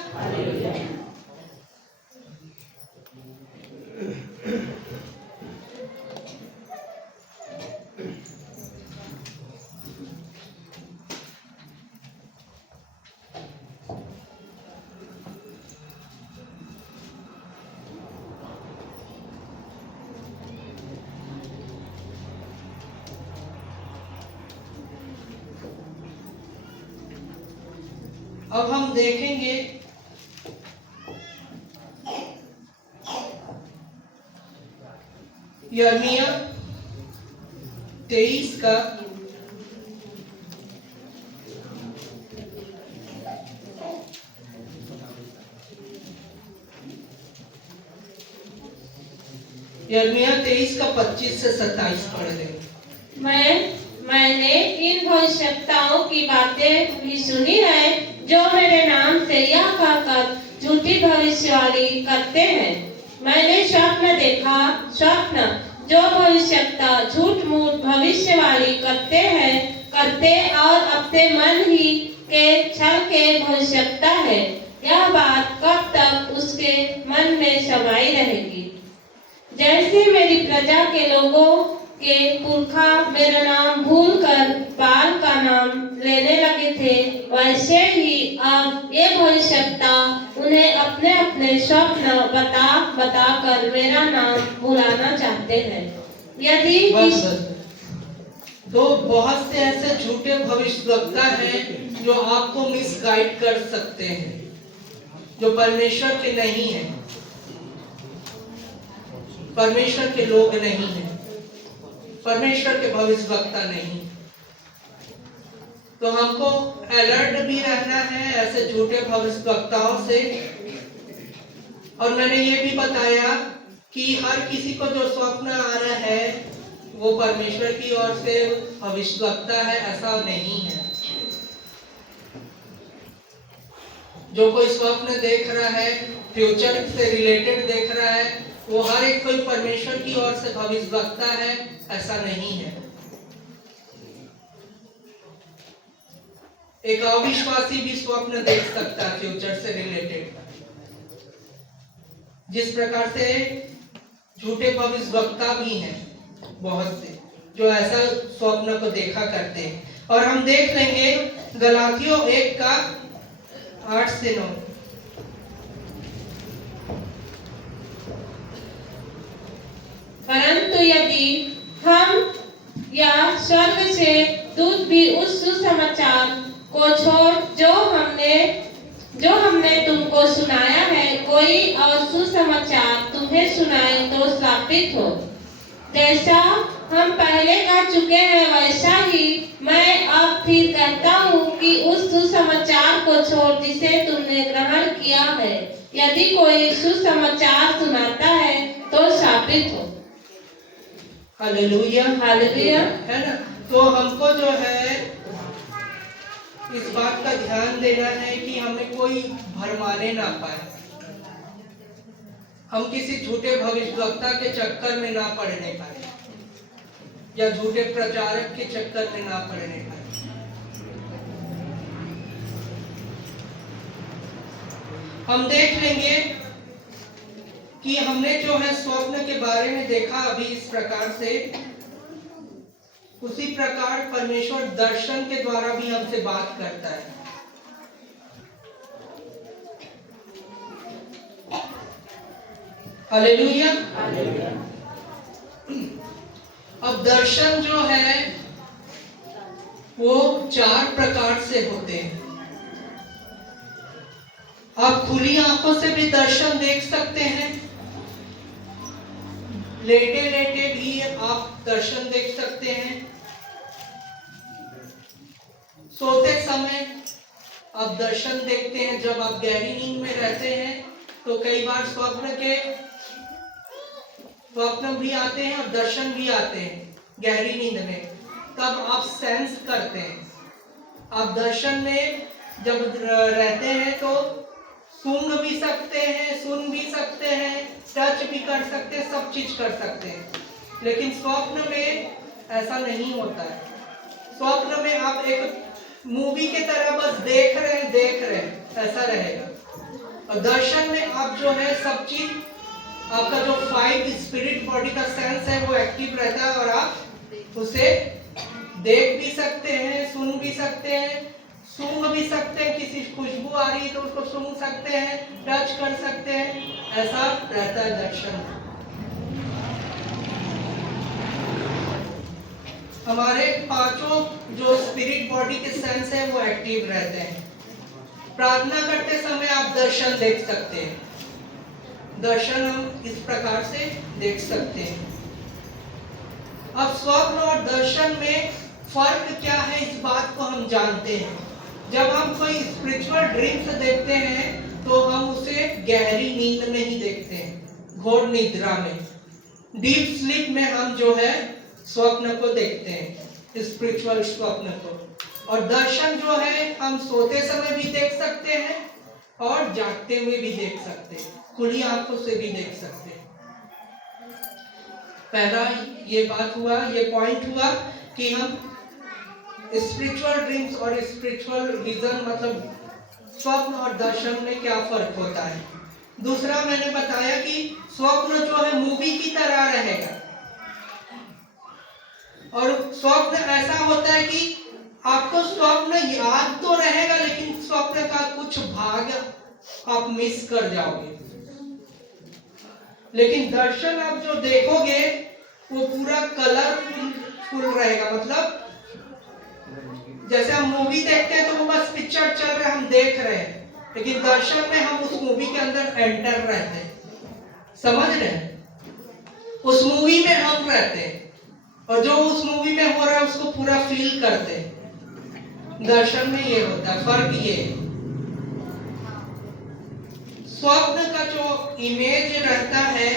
अब हम देखेंगे यिर्मयाह 23 का यिर्मयाह 23 का 25 से 27 पढ़ देंगे। मैंने इन भविष्यवक्ताओं की बातें भी सुनी है, जो मेरे नाम से यह कहकर झूठी भविष्यवाणी करते हैं। मैंने स्वप्न देखा, स्वप्न जो भविष्यवक्ता झूठ मूठ भविष्यवाणी करते और अपने मन ही के छल के भविष्यवक्ता है। यह बात कब तक उसके मन में समाई रहेगी? जैसे मेरी प्रजा के लोगों के पुरखा मेरा नाम भूलकर बाल का नाम लेने लगे थे, वैसे ही अब ये भविष्यवक्ता उन्हें अपने अपने स्वप्न बता कर मेरा नाम भुलाना चाहते हैं। यदि तो बहुत से ऐसे झूठे भविष्यवक्ता हैं जो आपको मिसगाइड कर सकते हैं, जो परमेश्वर के नहीं हैं, परमेश्वर के लोग नहीं हैं, परमेश्वर के भविष्यवक्ता नहीं। तो हमको अलर्ट भी रहना है ऐसे झूठे भविष्यवक्ताओं से। और मैंने ये भी बताया कि हर किसी को जो स्वप्न आ रहा है वो परमेश्वर की ओर से भविष्यवक्ता है, ऐसा नहीं है। जो कोई स्वप्न देख रहा है, फ्यूचर से रिलेटेड देख रहा है, वो हर एक कोई परमेश्वर की ओर से भविष्यवक्ता है, ऐसा नहीं है। एक अविश्वासी भी स्वप्न देख सकता है फ्यूचर से रिलेटेड, जिस प्रकार से झूठे भविष्यवक्ता भी हैं बहुत से जो ऐसा स्वप्न को देखा करते हैं। और हम देख लेंगे गलातियों 1 का 8 से 9। परंतु यदि हम या स्वर्ग से दूत भी उस सुसमाचार को छोड़ जो हमने तुमको सुनाया है, कोई और सुसमाचार तुम्हें सुनाए तो स्थापित हो। जैसा हम पहले कह चुके हैं, वैसा ही मैं अब फिर कहता हूँ कि उस सुसमाचार को छोड़ जिसे तुमने ग्रहण किया है, यदि कोई सुसमाचार सुनाता है तो स्थापित हो। हालेलुया, हालेलुया, है ना। तो हमको जो है इस बात का ध्यान देना है कि हमें कोई भरमाने ना पाए, हम किसी झूठे भविष्यवक्ता के चक्कर में ना पड़ने पाए या झूठे प्रचारक के चक्कर में ना पड़ने पाए। हम देख लेंगे कि हमने जो है स्वप्न के बारे में देखा अभी इस प्रकार से, उसी प्रकार परमेश्वर दर्शन के द्वारा भी हमसे बात करता है। हालेलुया। अब दर्शन जो है वो 4 प्रकार से होते हैं। आप खुली आंखों से भी दर्शन देख सकते हैं, लेटे लेटे भी आप दर्शन देख सकते हैं, सोते समय आप दर्शन देखते हैं। जब आप गहरी नींद में रहते हैं तो कई बार स्वप्न भी आते हैं और दर्शन भी आते हैं गहरी नींद में, तब आप सेंस करते हैं। आप दर्शन में जब रहते हैं तो सूंघ भी सकते हैं, सुन भी सकते हैं, टच भी कर सकते हैं, सब चीज कर सकते हैं। लेकिन स्वप्न में ऐसा नहीं होता है। स्वप्न में आप एक मूवी के तरह बस देख रहे हैं, ऐसा रहेगा। और दर्शन में आप जो है सब चीज, आपका जो 5 स्पिरिट बॉडी का सेंस है वो एक्टिव रहता है और आप उसे देख भी सकते हैं, सुन भी सकते हैं, सूंघ भी सकते हैं। किसी खुशबू आ रही है तो उसको सूंघ सकते हैं, टच कर सकते हैं, ऐसा रहता है दर्शन। हमारे 5 जो स्पिरिट बॉडी के सेंस है वो एक्टिव रहते हैं। प्रार्थना करते समय आप दर्शन देख सकते हैं। दर्शन हम इस प्रकार से देख सकते हैं। अब स्वप्न और दर्शन में फर्क क्या है, इस बात को हम जानते हैं। जब हम कोई स्पिरिचुअल ड्रीम्स देखते हैं तो हम उसे गहरी नींद में ही देखते हैं, घोर निद्रा में, डीप स्लीप में हम जो है स्वप्न को देखते हैं, स्पिरिचुअल स्वप्न को। और दर्शन जो है हम सोते समय भी देख सकते हैं और जागते हुए भी देख सकते हैं, खुली आंखों से भी देख सकते हैं। पहला ये बात हुआ, ये पॉइंट हुआ कि हम स्पिरिचुअल ड्रीम्स और स्पिरिचुअल विजन, मतलब स्वप्न और दर्शन में क्या फर्क होता है। दूसरा मैंने बताया कि स्वप्न जो है मूवी की तरह रहेगा, और स्वप्न ऐसा होता है कि आपको स्वप्न याद तो रहेगा लेकिन स्वप्न का कुछ भाग आप मिस कर जाओगे। लेकिन दर्शन आप जो देखोगे वो पूरा कलरफुल रहेगा। मतलब जैसे हम मूवी देखते हैं तो वो बस पिक्चर चल रहा है, हम देख रहे हैं, लेकिन दर्शन में हम उस मूवी के अंदर एंटर रहते हैं, समझ रहे हैं, उस मूवी में हम रहते हैं और जो उस मूवी में हो रहा है उसको पूरा फील करते हैं। दर्शन में ये होता है, फर्क ये है। स्वप्न का जो इमेज रहता है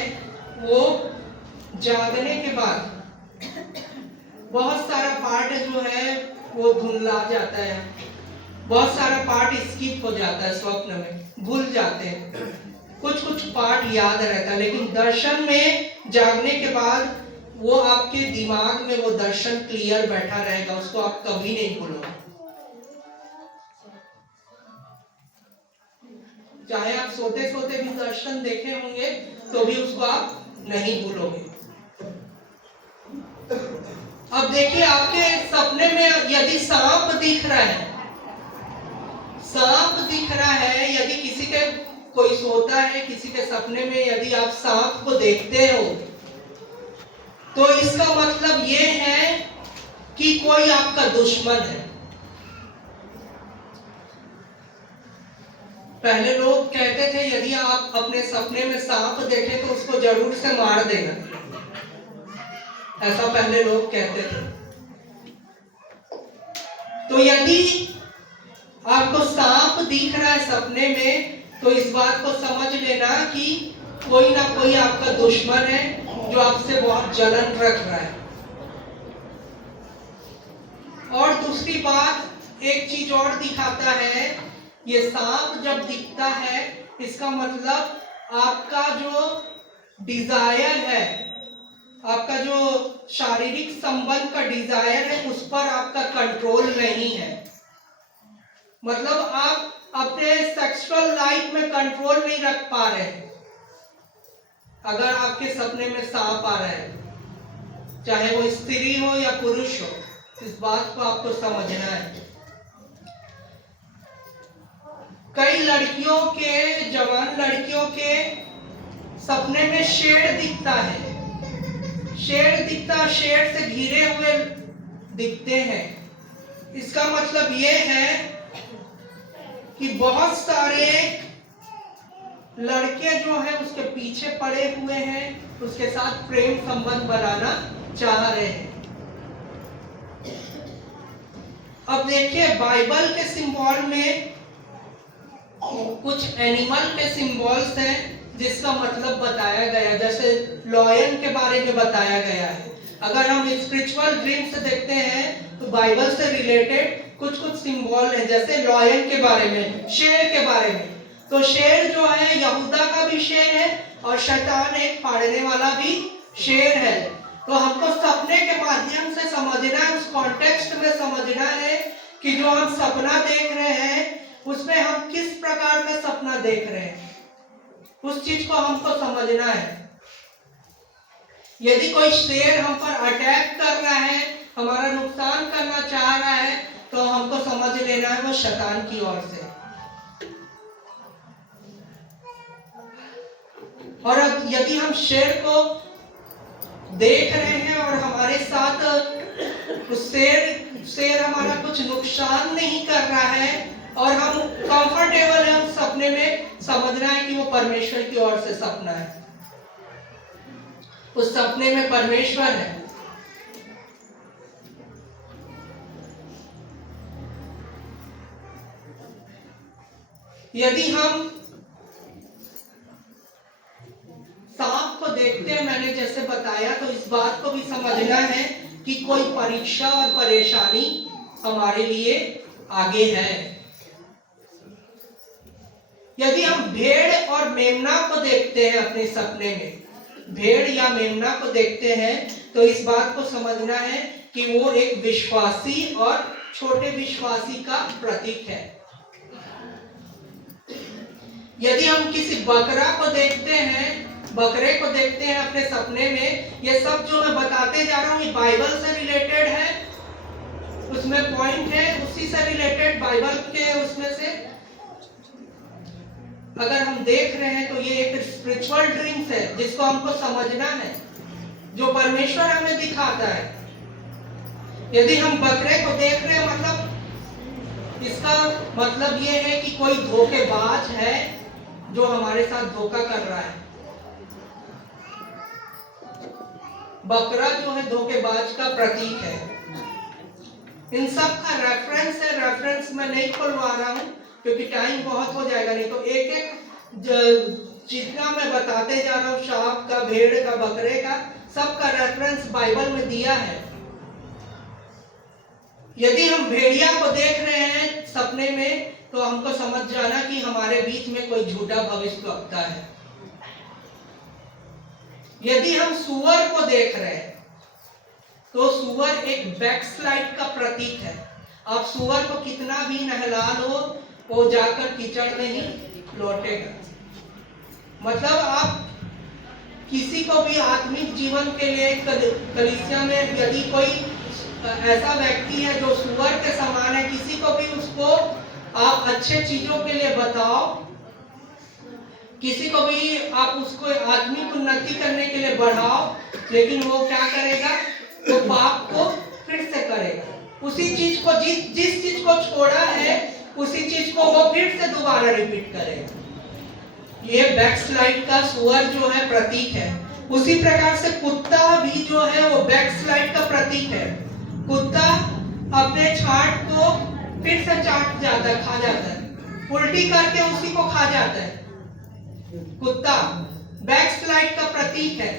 वो जागने के बाद बहुत सारा पार्ट जो है वो धुंधला जाता है, बहुत सारा पार्ट स्किप हो जाता है, स्वप्न में भूल जाते हैं, कुछ कुछ पार्ट याद रहता है। लेकिन दर्शन में जागने के बाद वो आपके दिमाग में वो दर्शन क्लियर बैठा रहेगा, उसको आप कभी नहीं भूलोगे। चाहे आप सोते सोते भी दर्शन देखे होंगे तो भी उसको आप नहीं भूलोगे। अब देखिए, आपके सपने में यदि सांप दिख रहा है, सांप दिख रहा है, यदि किसी के कोई सोता है, किसी के सपने में यदि आप सांप को देखते हो तो इसका मतलब ये है कि कोई आपका दुश्मन है। पहले लोग कहते थे यदि आप अपने सपने में सांप देखें तो उसको जरूर से मार देना, ऐसा पहले लोग कहते थे। तो यदि आपको सांप दिख रहा है सपने में तो इस बात को समझ लेना कि कोई ना कोई आपका दुश्मन है जो आपसे बहुत जलन रख रहा है। और दूसरी बात, एक चीज और दिखाता है, ये सांप जब दिखता है इसका मतलब आपका जो डिजायर है, आपका जो शारीरिक संबंध का डिजायर है उस पर आपका कंट्रोल नहीं है। मतलब आप अपने सेक्सुअल लाइफ में कंट्रोल नहीं रख पा रहे हैं अगर आपके सपने में सांप आ रहा है, चाहे वो स्त्री हो या पुरुष हो, इस बात को आपको समझना है। कई लड़कियों के, जवान लड़कियों के सपने में शेर दिखता है, शेर दिखता, शेर से घिरे हुए दिखते हैं। इसका मतलब ये है कि बहुत सारे लड़के जो हैं उसके पीछे पड़े हुए हैं, उसके साथ प्रेम संबंध बनाना चाह रहे हैं। अब देखिए बाइबल के सिंबल में कुछ एनिमल के सिंबल्स हैं जिसका मतलब बताया गया, जैसे लॉयन के बारे में बताया गया है। अगर हम स्पिरिचुअल ड्रीम से देखते हैं तो बाइबल से रिलेटेड कुछ सिंबल हैं, जैसे लॉयन के बारे में, शेर के बारे में। तो शेर जो है यहूदा का भी शेर है और शैतान एक फाड़ने वाला भी शेर है। तो हमको सपने के माध्यम से समझना है, उस कॉन्टेक्स्ट में समझना है कि जो हम सपना देख रहे हैं उसमें हम किस प्रकार का सपना देख रहे हैं, उस चीज को हमको समझना है। यदि कोई शेर हम पर अटैक कर रहा है, हमारा नुकसान करना चाह रहा है, तो हमको समझ लेना है वो शैतान की ओर से। और अब यदि हम शेर को देख रहे हैं और हमारे साथ उस शेर हमारा कुछ नुकसान नहीं कर रहा है और हम कंफर्टेबल हैं उस सपने में, समझना है कि वो परमेश्वर की ओर से सपना है, उस सपने में परमेश्वर है। यदि हम सांप को देखते हैं, मैंने जैसे बताया, तो इस बात को भी समझना है कि कोई परीक्षा और परेशानी हमारे लिए आगे है। यदि हम भेड़ और मेमना को देखते हैं अपने सपने में, भेड़ या मेमना को देखते हैं, तो इस बात को समझना है कि वो एक विश्वासी और छोटे विश्वासी का प्रतीक है। यदि हम किसी बकरा को देखते हैं, बकरे को देखते हैं अपने सपने में, ये सब जो मैं बताते जा रहा हूँ ये बाइबल से रिलेटेड है, उसमें पॉइंट है उसी से रिलेटेड, बाइबल के उसमें से अगर हम देख रहे हैं तो ये एक स्पिरिचुअल ड्रीम्स है जिसको हमको समझना है, जो परमेश्वर हमें दिखाता है। यदि हम बकरे को देख रहे हैं, मतलब इसका मतलब ये है कि कोई धोखेबाज है जो हमारे साथ धोखा कर रहा है। बकरा जो है धोखेबाज का प्रतीक है। इन सब का रेफरेंस है, रेफरेंस मैं नहीं खुलवा रहा हूं क्योंकि टाइम बहुत हो जाएगा, नहीं तो एक एक जितना मैं बताते जा रहा हूं, सांप का, भेड़ का, बकरे का, सबका रेफरेंस बाइबल में दिया है। यदि हम भेड़िया को देख रहे हैं सपने में, तो हमको समझ जाना कि हमारे बीच में कोई झूठा भविष्यवक्ता है। यदि हम सुअर को देख रहे हैं तो सुअर एक बैकस्लाइड का प्रतीक है। आप सुअर को कितना भी नहला लो, वो जाकर कीचड़ में ही लौटेगा। मतलब आप किसी को भी आत्मिक जीवन के लिए कलीसिया में यदि कोई ऐसा व्यक्ति है जो सुअर के समान है, किसी को भी उसको आप अच्छे चीजों के लिए बताओ, किसी को भी आप उसको आत्मिक उन्नति करने के लिए बढ़ाओ, लेकिन वो क्या करेगा, वो पाप को फिर से करेगा। उसी चीज को जिस चीज को छोड़ा है उसी चीज को वो फिर से दोबारा रिपीट करेगा। ये बैकस्लाइड का सुअर जो है प्रतीक है। उसी प्रकार से कुत्ता भी जो है वो बैकस्लाइड का प्रतीक है। कुत्ता अपने छाट को फिर से चाट जाता है, खा जाता है, उल्टी करके उसी को खा जाता है। कुत्ता बैकस्लाइड का प्रतीक है।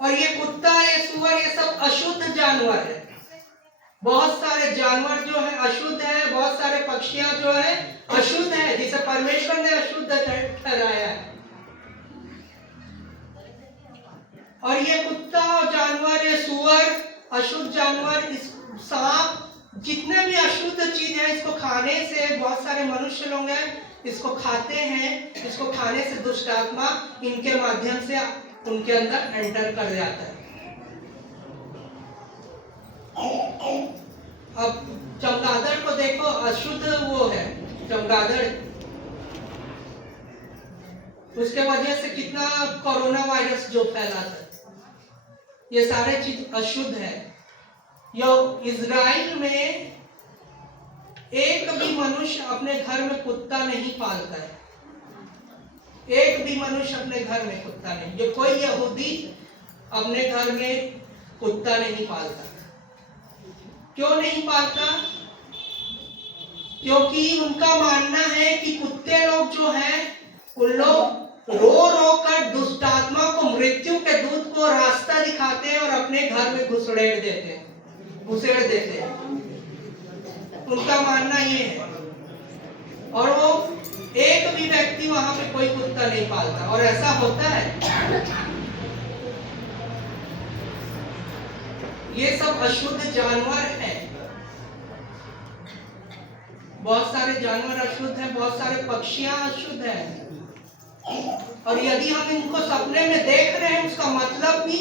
और ये कुत्ता, ये सुअर, ये सब अशुद्ध जानवर है। बहुत सारे जानवर जो है अशुद्ध है, बहुत सारे पक्षियां जो है अशुद्ध है, जिसे परमेश्वर ने अशुद्ध ठहराया है। और ये कुत्ता जानवर, ये सुअर, अशुद्ध जानवर, इस सांप, जितने भी अशुद्ध चीज है, इसको खाने से बहुत सारे मनुष्य लोग हैं इसको खाते हैं। इसको खाने से दुष्ट आत्मा इनके माध्यम से उनके अंदर एंटर कर जाता है। अब चमगादड़ को देखो, अशुद्ध वो है चमगादड़, उसके वजह से कितना कोरोना वायरस जो फैला था, ये सारे चीज अशुद्ध है। इज़राइल में एक भी मनुष्य अपने घर में कुत्ता नहीं पालता है। एक भी मनुष्य अपने घर में कुत्ता नहीं, जो कोई यहूदी अपने घर में कुत्ता नहीं पालता। क्यों नहीं पालता? क्योंकि उनका मानना है कि कुत्ते लोग जो हैं, उन लोग रो रो कर दुष्ट आत्मा को, मृत्यु के दूत को रास्ता दिखाते हैं और अपने घर में घुसेड़ देते हैं। उनका मानना ये है, और वो एक भी व्यक्ति वहां पे कोई कुत्ता नहीं पालता, और ऐसा होता है। ये सब अशुद्ध जानवर हैं। बहुत सारे जानवर अशुद्ध हैं, बहुत सारे पक्षियां अशुद्ध हैं, और यदि हम इनको सपने में देख रहे हैं, उसका मतलब भी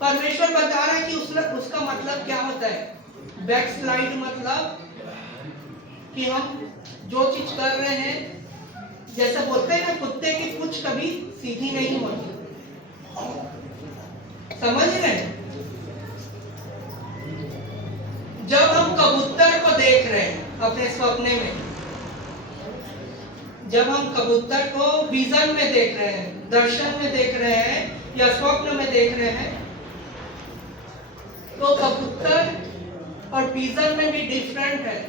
परमेश्वर बता रहा है कि उसका मतलब क्या होता है। बैकस्लाइड मतलब कि हम जो चीज कर रहे हैं, जैसे बोलते हैं ना, कुत्ते की पूंछ कभी सीधी नहीं होती। समझ रहे हैं? जब हम कबूतर को देख रहे हैं अपने सपने में, जब हम कबूतर को विजन में देख रहे हैं, दर्शन में देख रहे हैं या स्वप्न में देख रहे हैं, तो कबूतर और विजन में भी डिफरेंट है।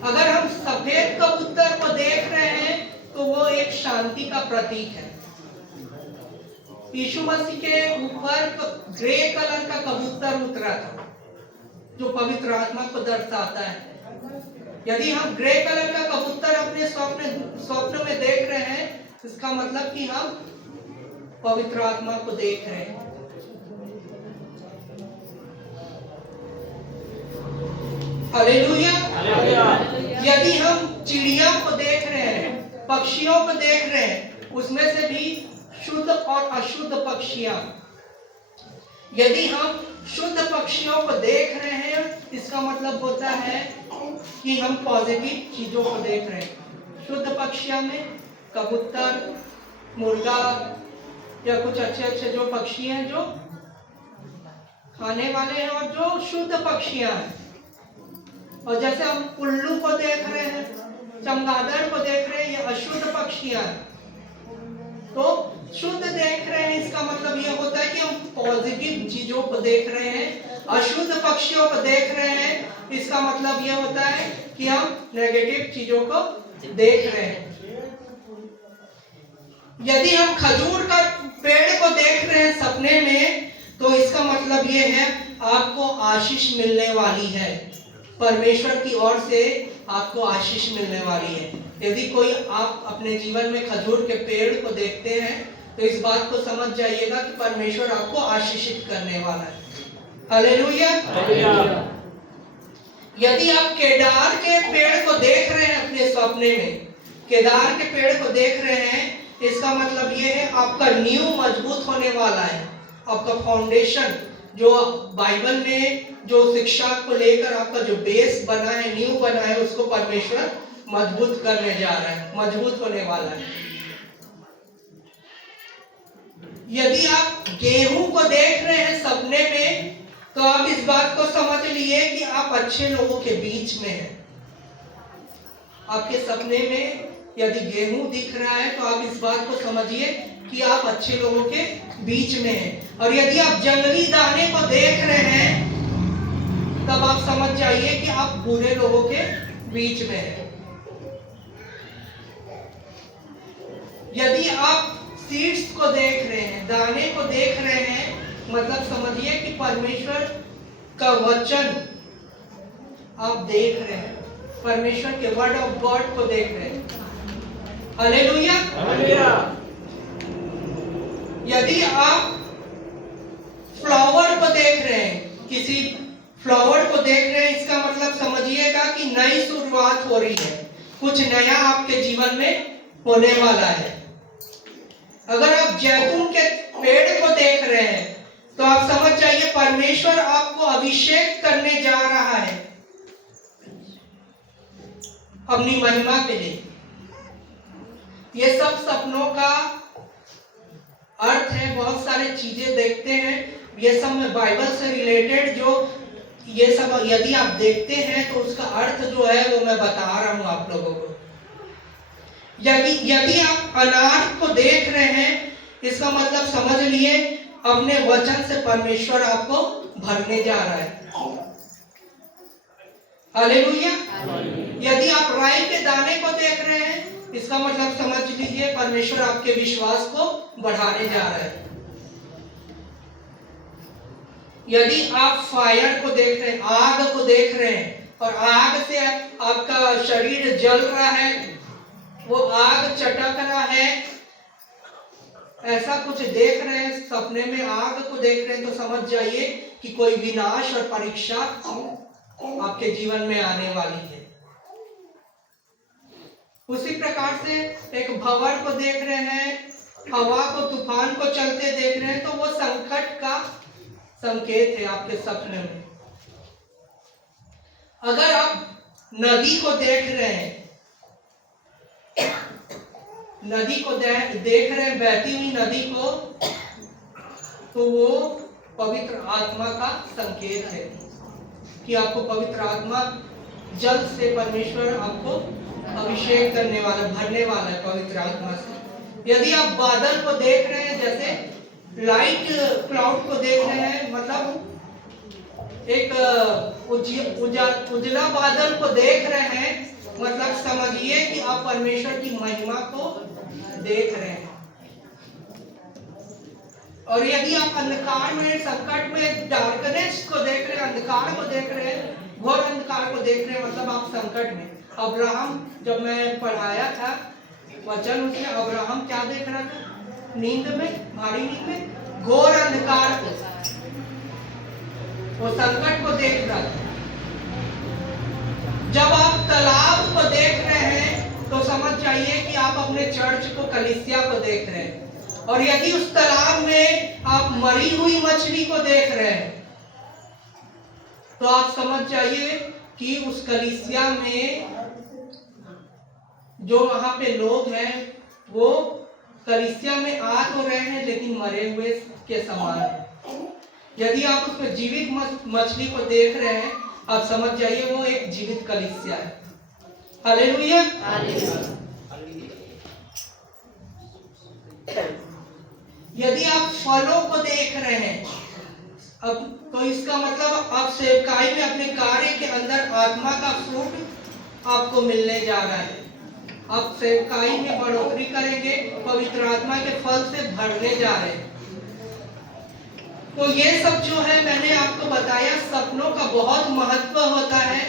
अगर हम सफेद कबूतर को देख रहे हैं तो वो एक शांति का प्रतीक है। यीशु मसीह के ऊपर ग्रे कलर का कबूतर उतरा था, जो पवित्र आत्मा को दर्शाता है। यदि हम ग्रे कलर का कबूतर अपने स्वप्न में देख रहे हैं, इसका मतलब कि हम पवित्र आत्मा को देख रहे हैं। हालेलुया। यदि हम चिड़िया को देख रहे हैं, पक्षियों को देख रहे हैं, उसमें से भी शुद्ध और अशुद्ध पक्षियां, यदि हम शुद्ध पक्षियों को देख रहे हैं, इसका मतलब होता है कि हम पॉजिटिव चीजों को देख रहे हैं। शुद्ध पक्षियों में कबूतर, मुर्गा या कुछ अच्छे अच्छे जो पक्षी हैं, जो खाने वाले हैं, और जो शुद्ध पक्षियां हैं। और जैसे हम उल्लू को देख रहे हैं, चमगादड़ को देख रहे हैं, ये अशुद्ध पक्षियां हैं। तो शुद्ध देख रहे हैं, इसका मतलब ये होता है कि हम पॉजिटिव चीजों को देख रहे हैं। अशुद्ध पक्षियों को देख रहे हैं, इसका मतलब ये होता है कि हम नेगेटिव चीजों को देख रहे हैं। यदि हम खजूर का पेड़ को देख रहे हैं सपने में, तो इसका मतलब ये है आपको आशीष मिलने वाली है। परमेश्वर की ओर से आपको आशीष मिलने वाली है। यदि कोई आप अपने जीवन में खजूर के पेड़ को देखते हैं, तो इस बात को समझ जाइएगा कि परमेश्वर आपको आशीषित करने वाला है। हालेलुया। यदि आप केदार के पेड़ को देख रहे हैं अपने सपने में, केदार के पेड़ को देख रहे हैं, इसका मतलब ये है आपका नींव मजबूत होने वाला है। आपका फाउंडेशन, जो बाइबल में जो शिक्षा को लेकर आपका जो बेस बना है, नींव बना है, उसको परमेश्वर मजबूत करने जा रहा है, मजबूत होने वाला है। यदि आप गेहूं को देख रहे हैं सपने में, तो आप इस बात को समझ लिए कि आप अच्छे लोगों के बीच में हैं। आपके सपने में यदि गेहूं दिख रहा है, तो आप इस बात को समझिए कि आप अच्छे लोगों के बीच में हैं। और यदि आप जंगली दाने को देख रहे हैं, तब आप समझ जाइए कि आप बुरे लोगों के बीच में हैं। यदि आप सीड्स को देख रहे हैं, दाने को देख रहे हैं, मतलब समझिए कि परमेश्वर का वचन आप देख रहे हैं, परमेश्वर के वर्ड ऑफ गॉड को देख रहे हैं। हालेलुया। यदि आप फ्लावर को देख रहे हैं, किसी फ्लावर को देख रहे हैं, इसका मतलब समझिएगा कि नई शुरुआत हो रही है, कुछ नया आपके जीवन में होने वाला है। अगर आप जैतून के पेड़ को देख रहे हैं, तो आप समझ जाइए परमेश्वर आपको अभिषेक करने जा रहा है अपनी महिमा के लिए। ये सब सपनों का अर्थ है। बहुत सारे चीजें देखते हैं, ये सब में बाइबल से रिलेटेड जो ये सब यदि आप देखते हैं तो उसका अर्थ जो है वो मैं बता रहा हूं आप लोगों को। यदि आप अनार को देख रहे हैं, इसका मतलब समझ लिए अपने वचन से परमेश्वर आपको भरने जा रहा है। हालेलुया। यदि आप राई के दाने को देख रहे हैं, इसका मतलब समझ लीजिए परमेश्वर आपके विश्वास को बढ़ाने जा रहा है। यदि आप फायर को देख रहे हैं, आग को देख रहे हैं, और आग से आपका शरीर जल रहा है, वो आग चटक रहा है, ऐसा कुछ देख रहे हैं, सपने में आग को देख रहे हैं, तो समझ जाइए कि कोई विनाश और परीक्षा आपके जीवन में आने वाली है। उसी प्रकार से एक भंवर को देख रहे हैं, हवा को, तूफान को चलते देख रहे हैं, तो वो संकट का संकेत है आपके सपने में। अगर आप नदी को देख रहे हैं, नदी को देख रहे हैं, बहती हुई नदी को, तो वो पवित्र आत्मा का संकेत है कि आपको पवित्र आत्मा जल्द से परमेश्वर आपको अभिषेक करने वाला, भरने वाला है पवित्र आत्मा से। यदि आप बादल को देख रहे हैं, जैसे लाइट क्लाउड को देख रहे हैं, मतलब एक उजला बादल को देख रहे हैं, मतलब समझिए कि आप परमेश्वर की महिमा को देख रहे हैं। और यदि आप अंधकार में, संकट में, डार्कनेस को देख रहे हैं, अंधकार को देख रहे हैं, घोर अंधकार को देख रहे हैं, मतलब आप संकट में। अब्राहम, जब मैं पढ़ाया था वचन, उसमें अब्राहम क्या देख रहा था? नींद में, भारी नींद में, घोर अंधकार को, वो संकट को देख रहा था। जब आप तालाब को देख रहे हैं, तो समझ जाइए कि आप अपने चर्च को, कलीसिया को देख रहे हैं। और यदि उस तालाब में आप मरी हुई मछली को देख रहे हैं, तो आप समझ जाइए कि उस कलीसिया में जो वहां पे लोग हैं, वो कलीसिया में आ तो रहे हैं, लेकिन मरे हुए के समान है। यदि आप उसमें जीवित मछली को देख रहे हैं, आप समझ जाइए वो एक जीवित कलीसिया है। हालेलुया। यदि आप फलों को देख रहे हैं, अब तो इसका मतलब आप सेवकाई में अपने कार्य के अंदर आत्मा का फ्रूट आपको मिलने जा रहा है। आप सेवकाई में बढ़ोतरी करेंगे, पवित्र आत्मा के फल से भरने जा रहे हैं। तो ये सब जो है मैंने आपको बताया, सपनों का बहुत महत्व होता है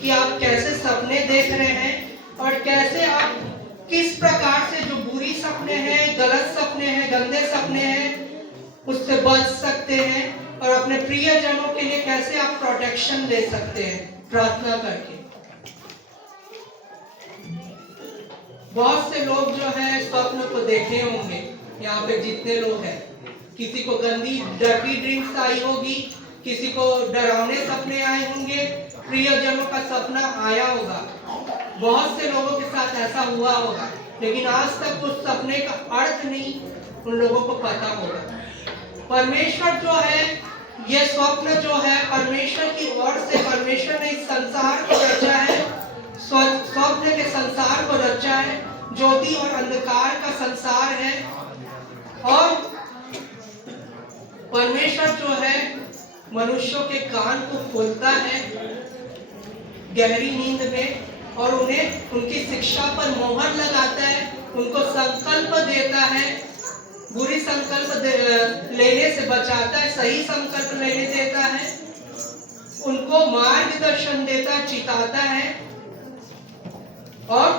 कि आप कैसे सपने देख रहे हैं और कैसे आप किस प्रकार से जो बुरी सपने हैं, गलत सपने हैं, गंदे सपने हैं, उससे बच सकते हैं और अपने प्रियजनों के लिए कैसे आप प्रोटेक्शन ले सकते हैं प्रार्थना करके। बहुत से लोग जो है स्वप्न को देखे होंगे, यहाँ पे जितने लोग हैं, किसी को गंदी डर्टी ड्रीम्स आई होगी, किसी को डरावने सपने आए होंगे, प्रियजनों का सपना आया होगा, बहुत से लोगों के साथ ऐसा हुआ होगा, लेकिन आज तक उस सपने का अर्थ नहीं उन लोगों को पता होगा। परमेश्वर जो है, ये स्वप्न जो है परमेश्वर की ओर से, परमेश्वर ने इस संसार को रचा है, स्वप्न के संसार को रचा है, ज्योति और अंधकार का संसार है। और परमेश्वर जो है मनुष्यों के कान को खोलता है गहरी नींद में और उन्हें उनकी शिक्षा पर मोहर लगाता है, उनको संकल्प देता है, बुरी संकल्प लेने से बचाता है, सही संकल्प लेने देता है, उनको मार्गदर्शन देता है, चिताता है। और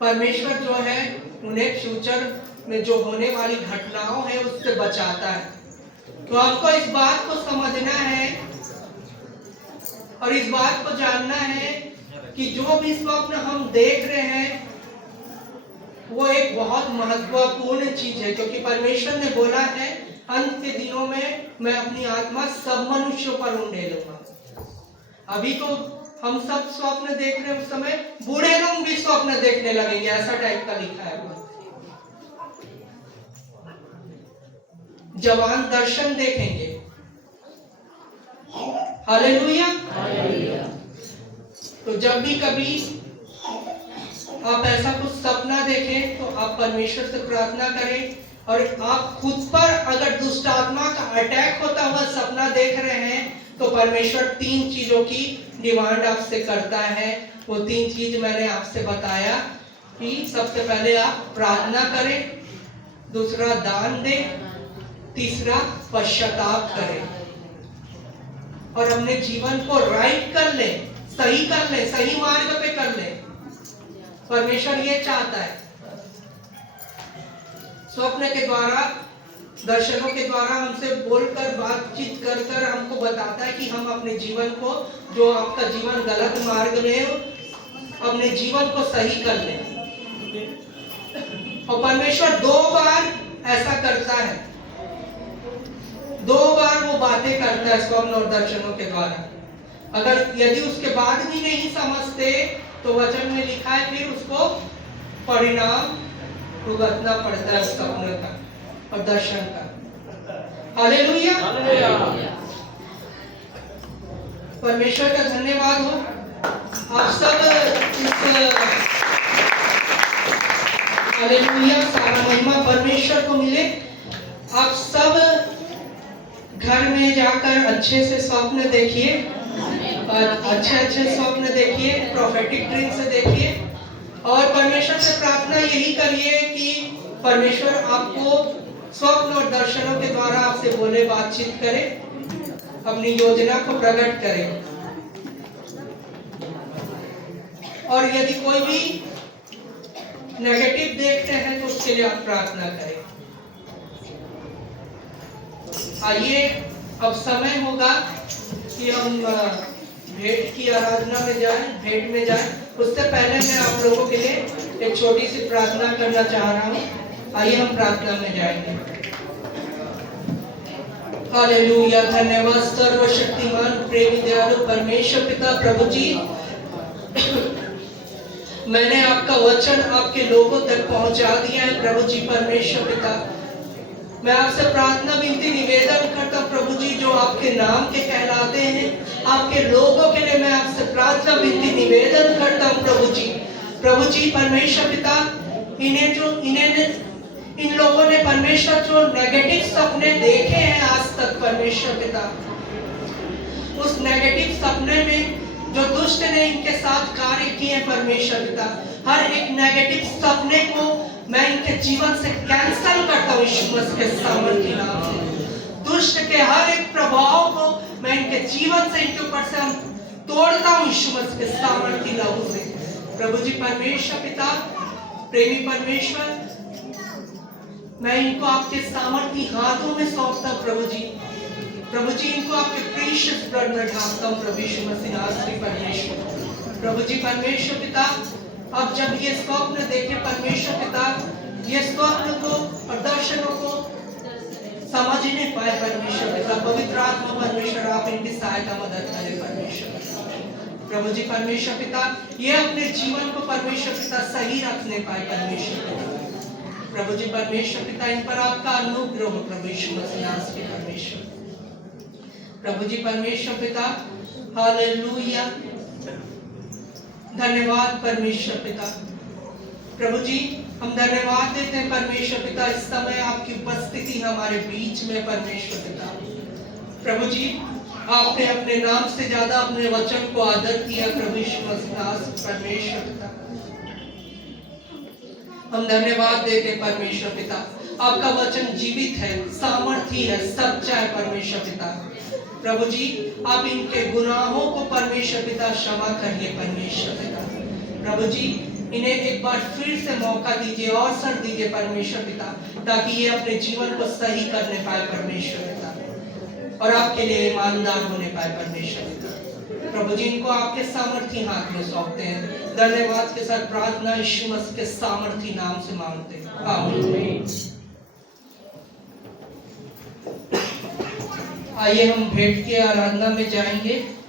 परमेश्वर जो है उन्हें फ्यूचर में जो होने वाली घटनाओं है उससे बचाता है। तो आपको इस बात को समझना है और इस बात को जानना है कि जो भी स्वप्न हम देख रहे हैं वो एक बहुत महत्वपूर्ण चीज है, क्योंकि परमेश्वर ने बोला है अंत के दिनों में मैं अपनी आत्मा सब मनुष्यों पर उंडेलूंगा। अभी तो हम सब स्वप्न देख रहे हैं, उस समय बूढ़े लोग भी स्वप्न देखने लगेंगे, ऐसा टाइप का लिखा है। जवान दर्शन देखेंगे, हालेलुया। तो जब भी कभी आप ऐसा कुछ सपना देखें तो आप परमेश्वर से प्रार्थना करें, और आप खुद पर अगर दुष्ट आत्मा का अटैक होता हुआ सपना देख रहे हैं तो परमेश्वर 3 चीजों की डिमांड आपसे करता है। वो 3 चीज मैंने आपसे बताया कि सबसे पहले आप प्रार्थना करें, दूसरा दान दें, तीसरा पश्चाताप करें और अपने जीवन को राइट कर ले, सही कर ले, सही मार्ग पे कर ले। परमेश्वर ये चाहता है। स्वप्न के द्वारा, दर्शनों के द्वारा हमसे बोलकर, बातचीत कर कर हमको बताता है कि हम अपने जीवन को, जो आपका जीवन गलत मार्ग में हो, अपने जीवन को सही कर ले। और परमेश्वर 2 बार ऐसा करता है, 2 बार वो बातें करता है स्वप्न और दर्शनों के द्वारा। अगर यदि उसके बाद भी नहीं समझते तो वचन में लिखा है फिर उसको परिणाम भुगतना पड़ता है उस सपने का और दर्शन का। हालेलुया। परमेश्वर का धन्यवाद हो। आप सब हालेलुया, सारा महिमा परमेश्वर को मिले। आप सब घर में जाकर अच्छे से स्वप्न देखिए, अच्छे स्वप्न देखिए, प्रोफेटिक ड्रीम से देखिए और परमेश्वर से प्रार्थना यही करिए कि परमेश्वर आपको स्वप्न और दर्शनों के द्वारा आपसे बोले, बातचीत करे, अपनी योजना को प्रकट करे। और यदि कोई भी नेगेटिव देखते हैं तो उसके लिए आप प्रार्थना करें। आइए अब समय होगा कि हम भेंट की आराधना में जाएं, भेंट में जाएं। उससे पहले मैं आप लोगों के लिए एक छोटी सी प्रार्थना करना चाह रहा हूँ। आइए हम प्रार्थना में जाएंगे। हालेलुया। धन्यवाद सर्वशक्तिमान प्रेमी दयालु परमेश्वर पिता प्रभु जी, मैंने आपका वचन आपके लोगों तक पहुंचा दिया है प्रभु जी। परमेश्वर पिता, मैं आपसे प्रार्थना विनती निवेदन करता हूं प्रभु जी, जो आपके नाम के कहलाते हैं, आपके लोगों के लिए मैं आपसे प्रार्थना विनती निवेदन करता हूं प्रभु जी। प्रभु जी परमेश्वर पिता, इन लोगों ने परमेश्वर जो नेगेटिव सपने देखे हैं आज तक परमेश्वर पिता, उस नेगेटिव सपने में जो दुष्ट ने इनके साथ कार्य किए परमेश्वर पिता, हर एक नेगेटिव सपने को मैं इनके जीवन से कैंसल करता हूँ यीशु मसीह के सामर्थ्य नाम से। दुष्ट के हर एक प्रभाव को मैं इनके जीवन से, इनके ऊपर से हम तोड़ता हूँ यीशु मसीह के सामर्थ्य नाम से। प्रभु जी परमेश्वर पिता, प्रेमी परमेश्वर, मैं इनको आपके सामर्थ्य हाथों में सौंपता हूँ प्रभु जी। प्रभु जी इनको आपके प्रीशियस ब्लड में ढांकता हूँ प्रभु यीशु मसीह नासरी परमेश्वर। प्रभु जी परमेश्वर पिता, अब जब ये स्वप्न देखे परमेश्वर पिता, ये स्वप्न को और दर्शनों को समझ ही नहीं पाए परमेश्वर पिता, पवित्र आत्मा परमेश्वर आप इनकी सहायता मदद करें परमेश्वर। प्रभु जी परमेश्वर पिता, ये अपने जीवन को परमेश्वर पिता सही रखने पाए परमेश्वर पिता। प्रभु जी परमेश्वर पिता, इन पर आपका अनुग्रह हो प्रभु यीशु मसीह नासरी परमेश्वर। प्रभु जी परमेश्वर पिता, हालेलुया। धन्यवाद परमेश्वर पिता। प्रभु जी हम धन्यवाद देते हैं परमेश्वर पिता, इस समय आपकी उपस्थिति हमारे बीच में परमेश्वर पिता। प्रभु जी आपने अपने नाम से ज्यादा अपने वचन को आदर किया प्रभु यीशु मसीह परमेश्वर पिता। हम धन्यवाद देते हैं परमेश्वर पिता, आपका वचन जीवित है, सामर्थी है, सच्चा है परमेश्वर पिता। प्रभु जी आप इनके गुनाहों को परमेश्वर पिता क्षमा करिए परमेश्वर पिता। प्रभु जी इन्हें एक बार फिर से मौका दीजिए, अवसर दीजिए परमेश्वर पिता, ताकि ये अपने जीवन को सही करने पाए परमेश्वर पिता और आपके लिए ईमानदार होने पाए परमेश्वर पिता। प्रभु जी इनको आपके सामर्थी हाथ में सौंपते हैं। धन्यवाद के साथ प्रार्थना यीशु मसीह के सामर्थी नाम से मांगते हैं, आमीन। आइए हम भेंट की आराधना में जाएंगे।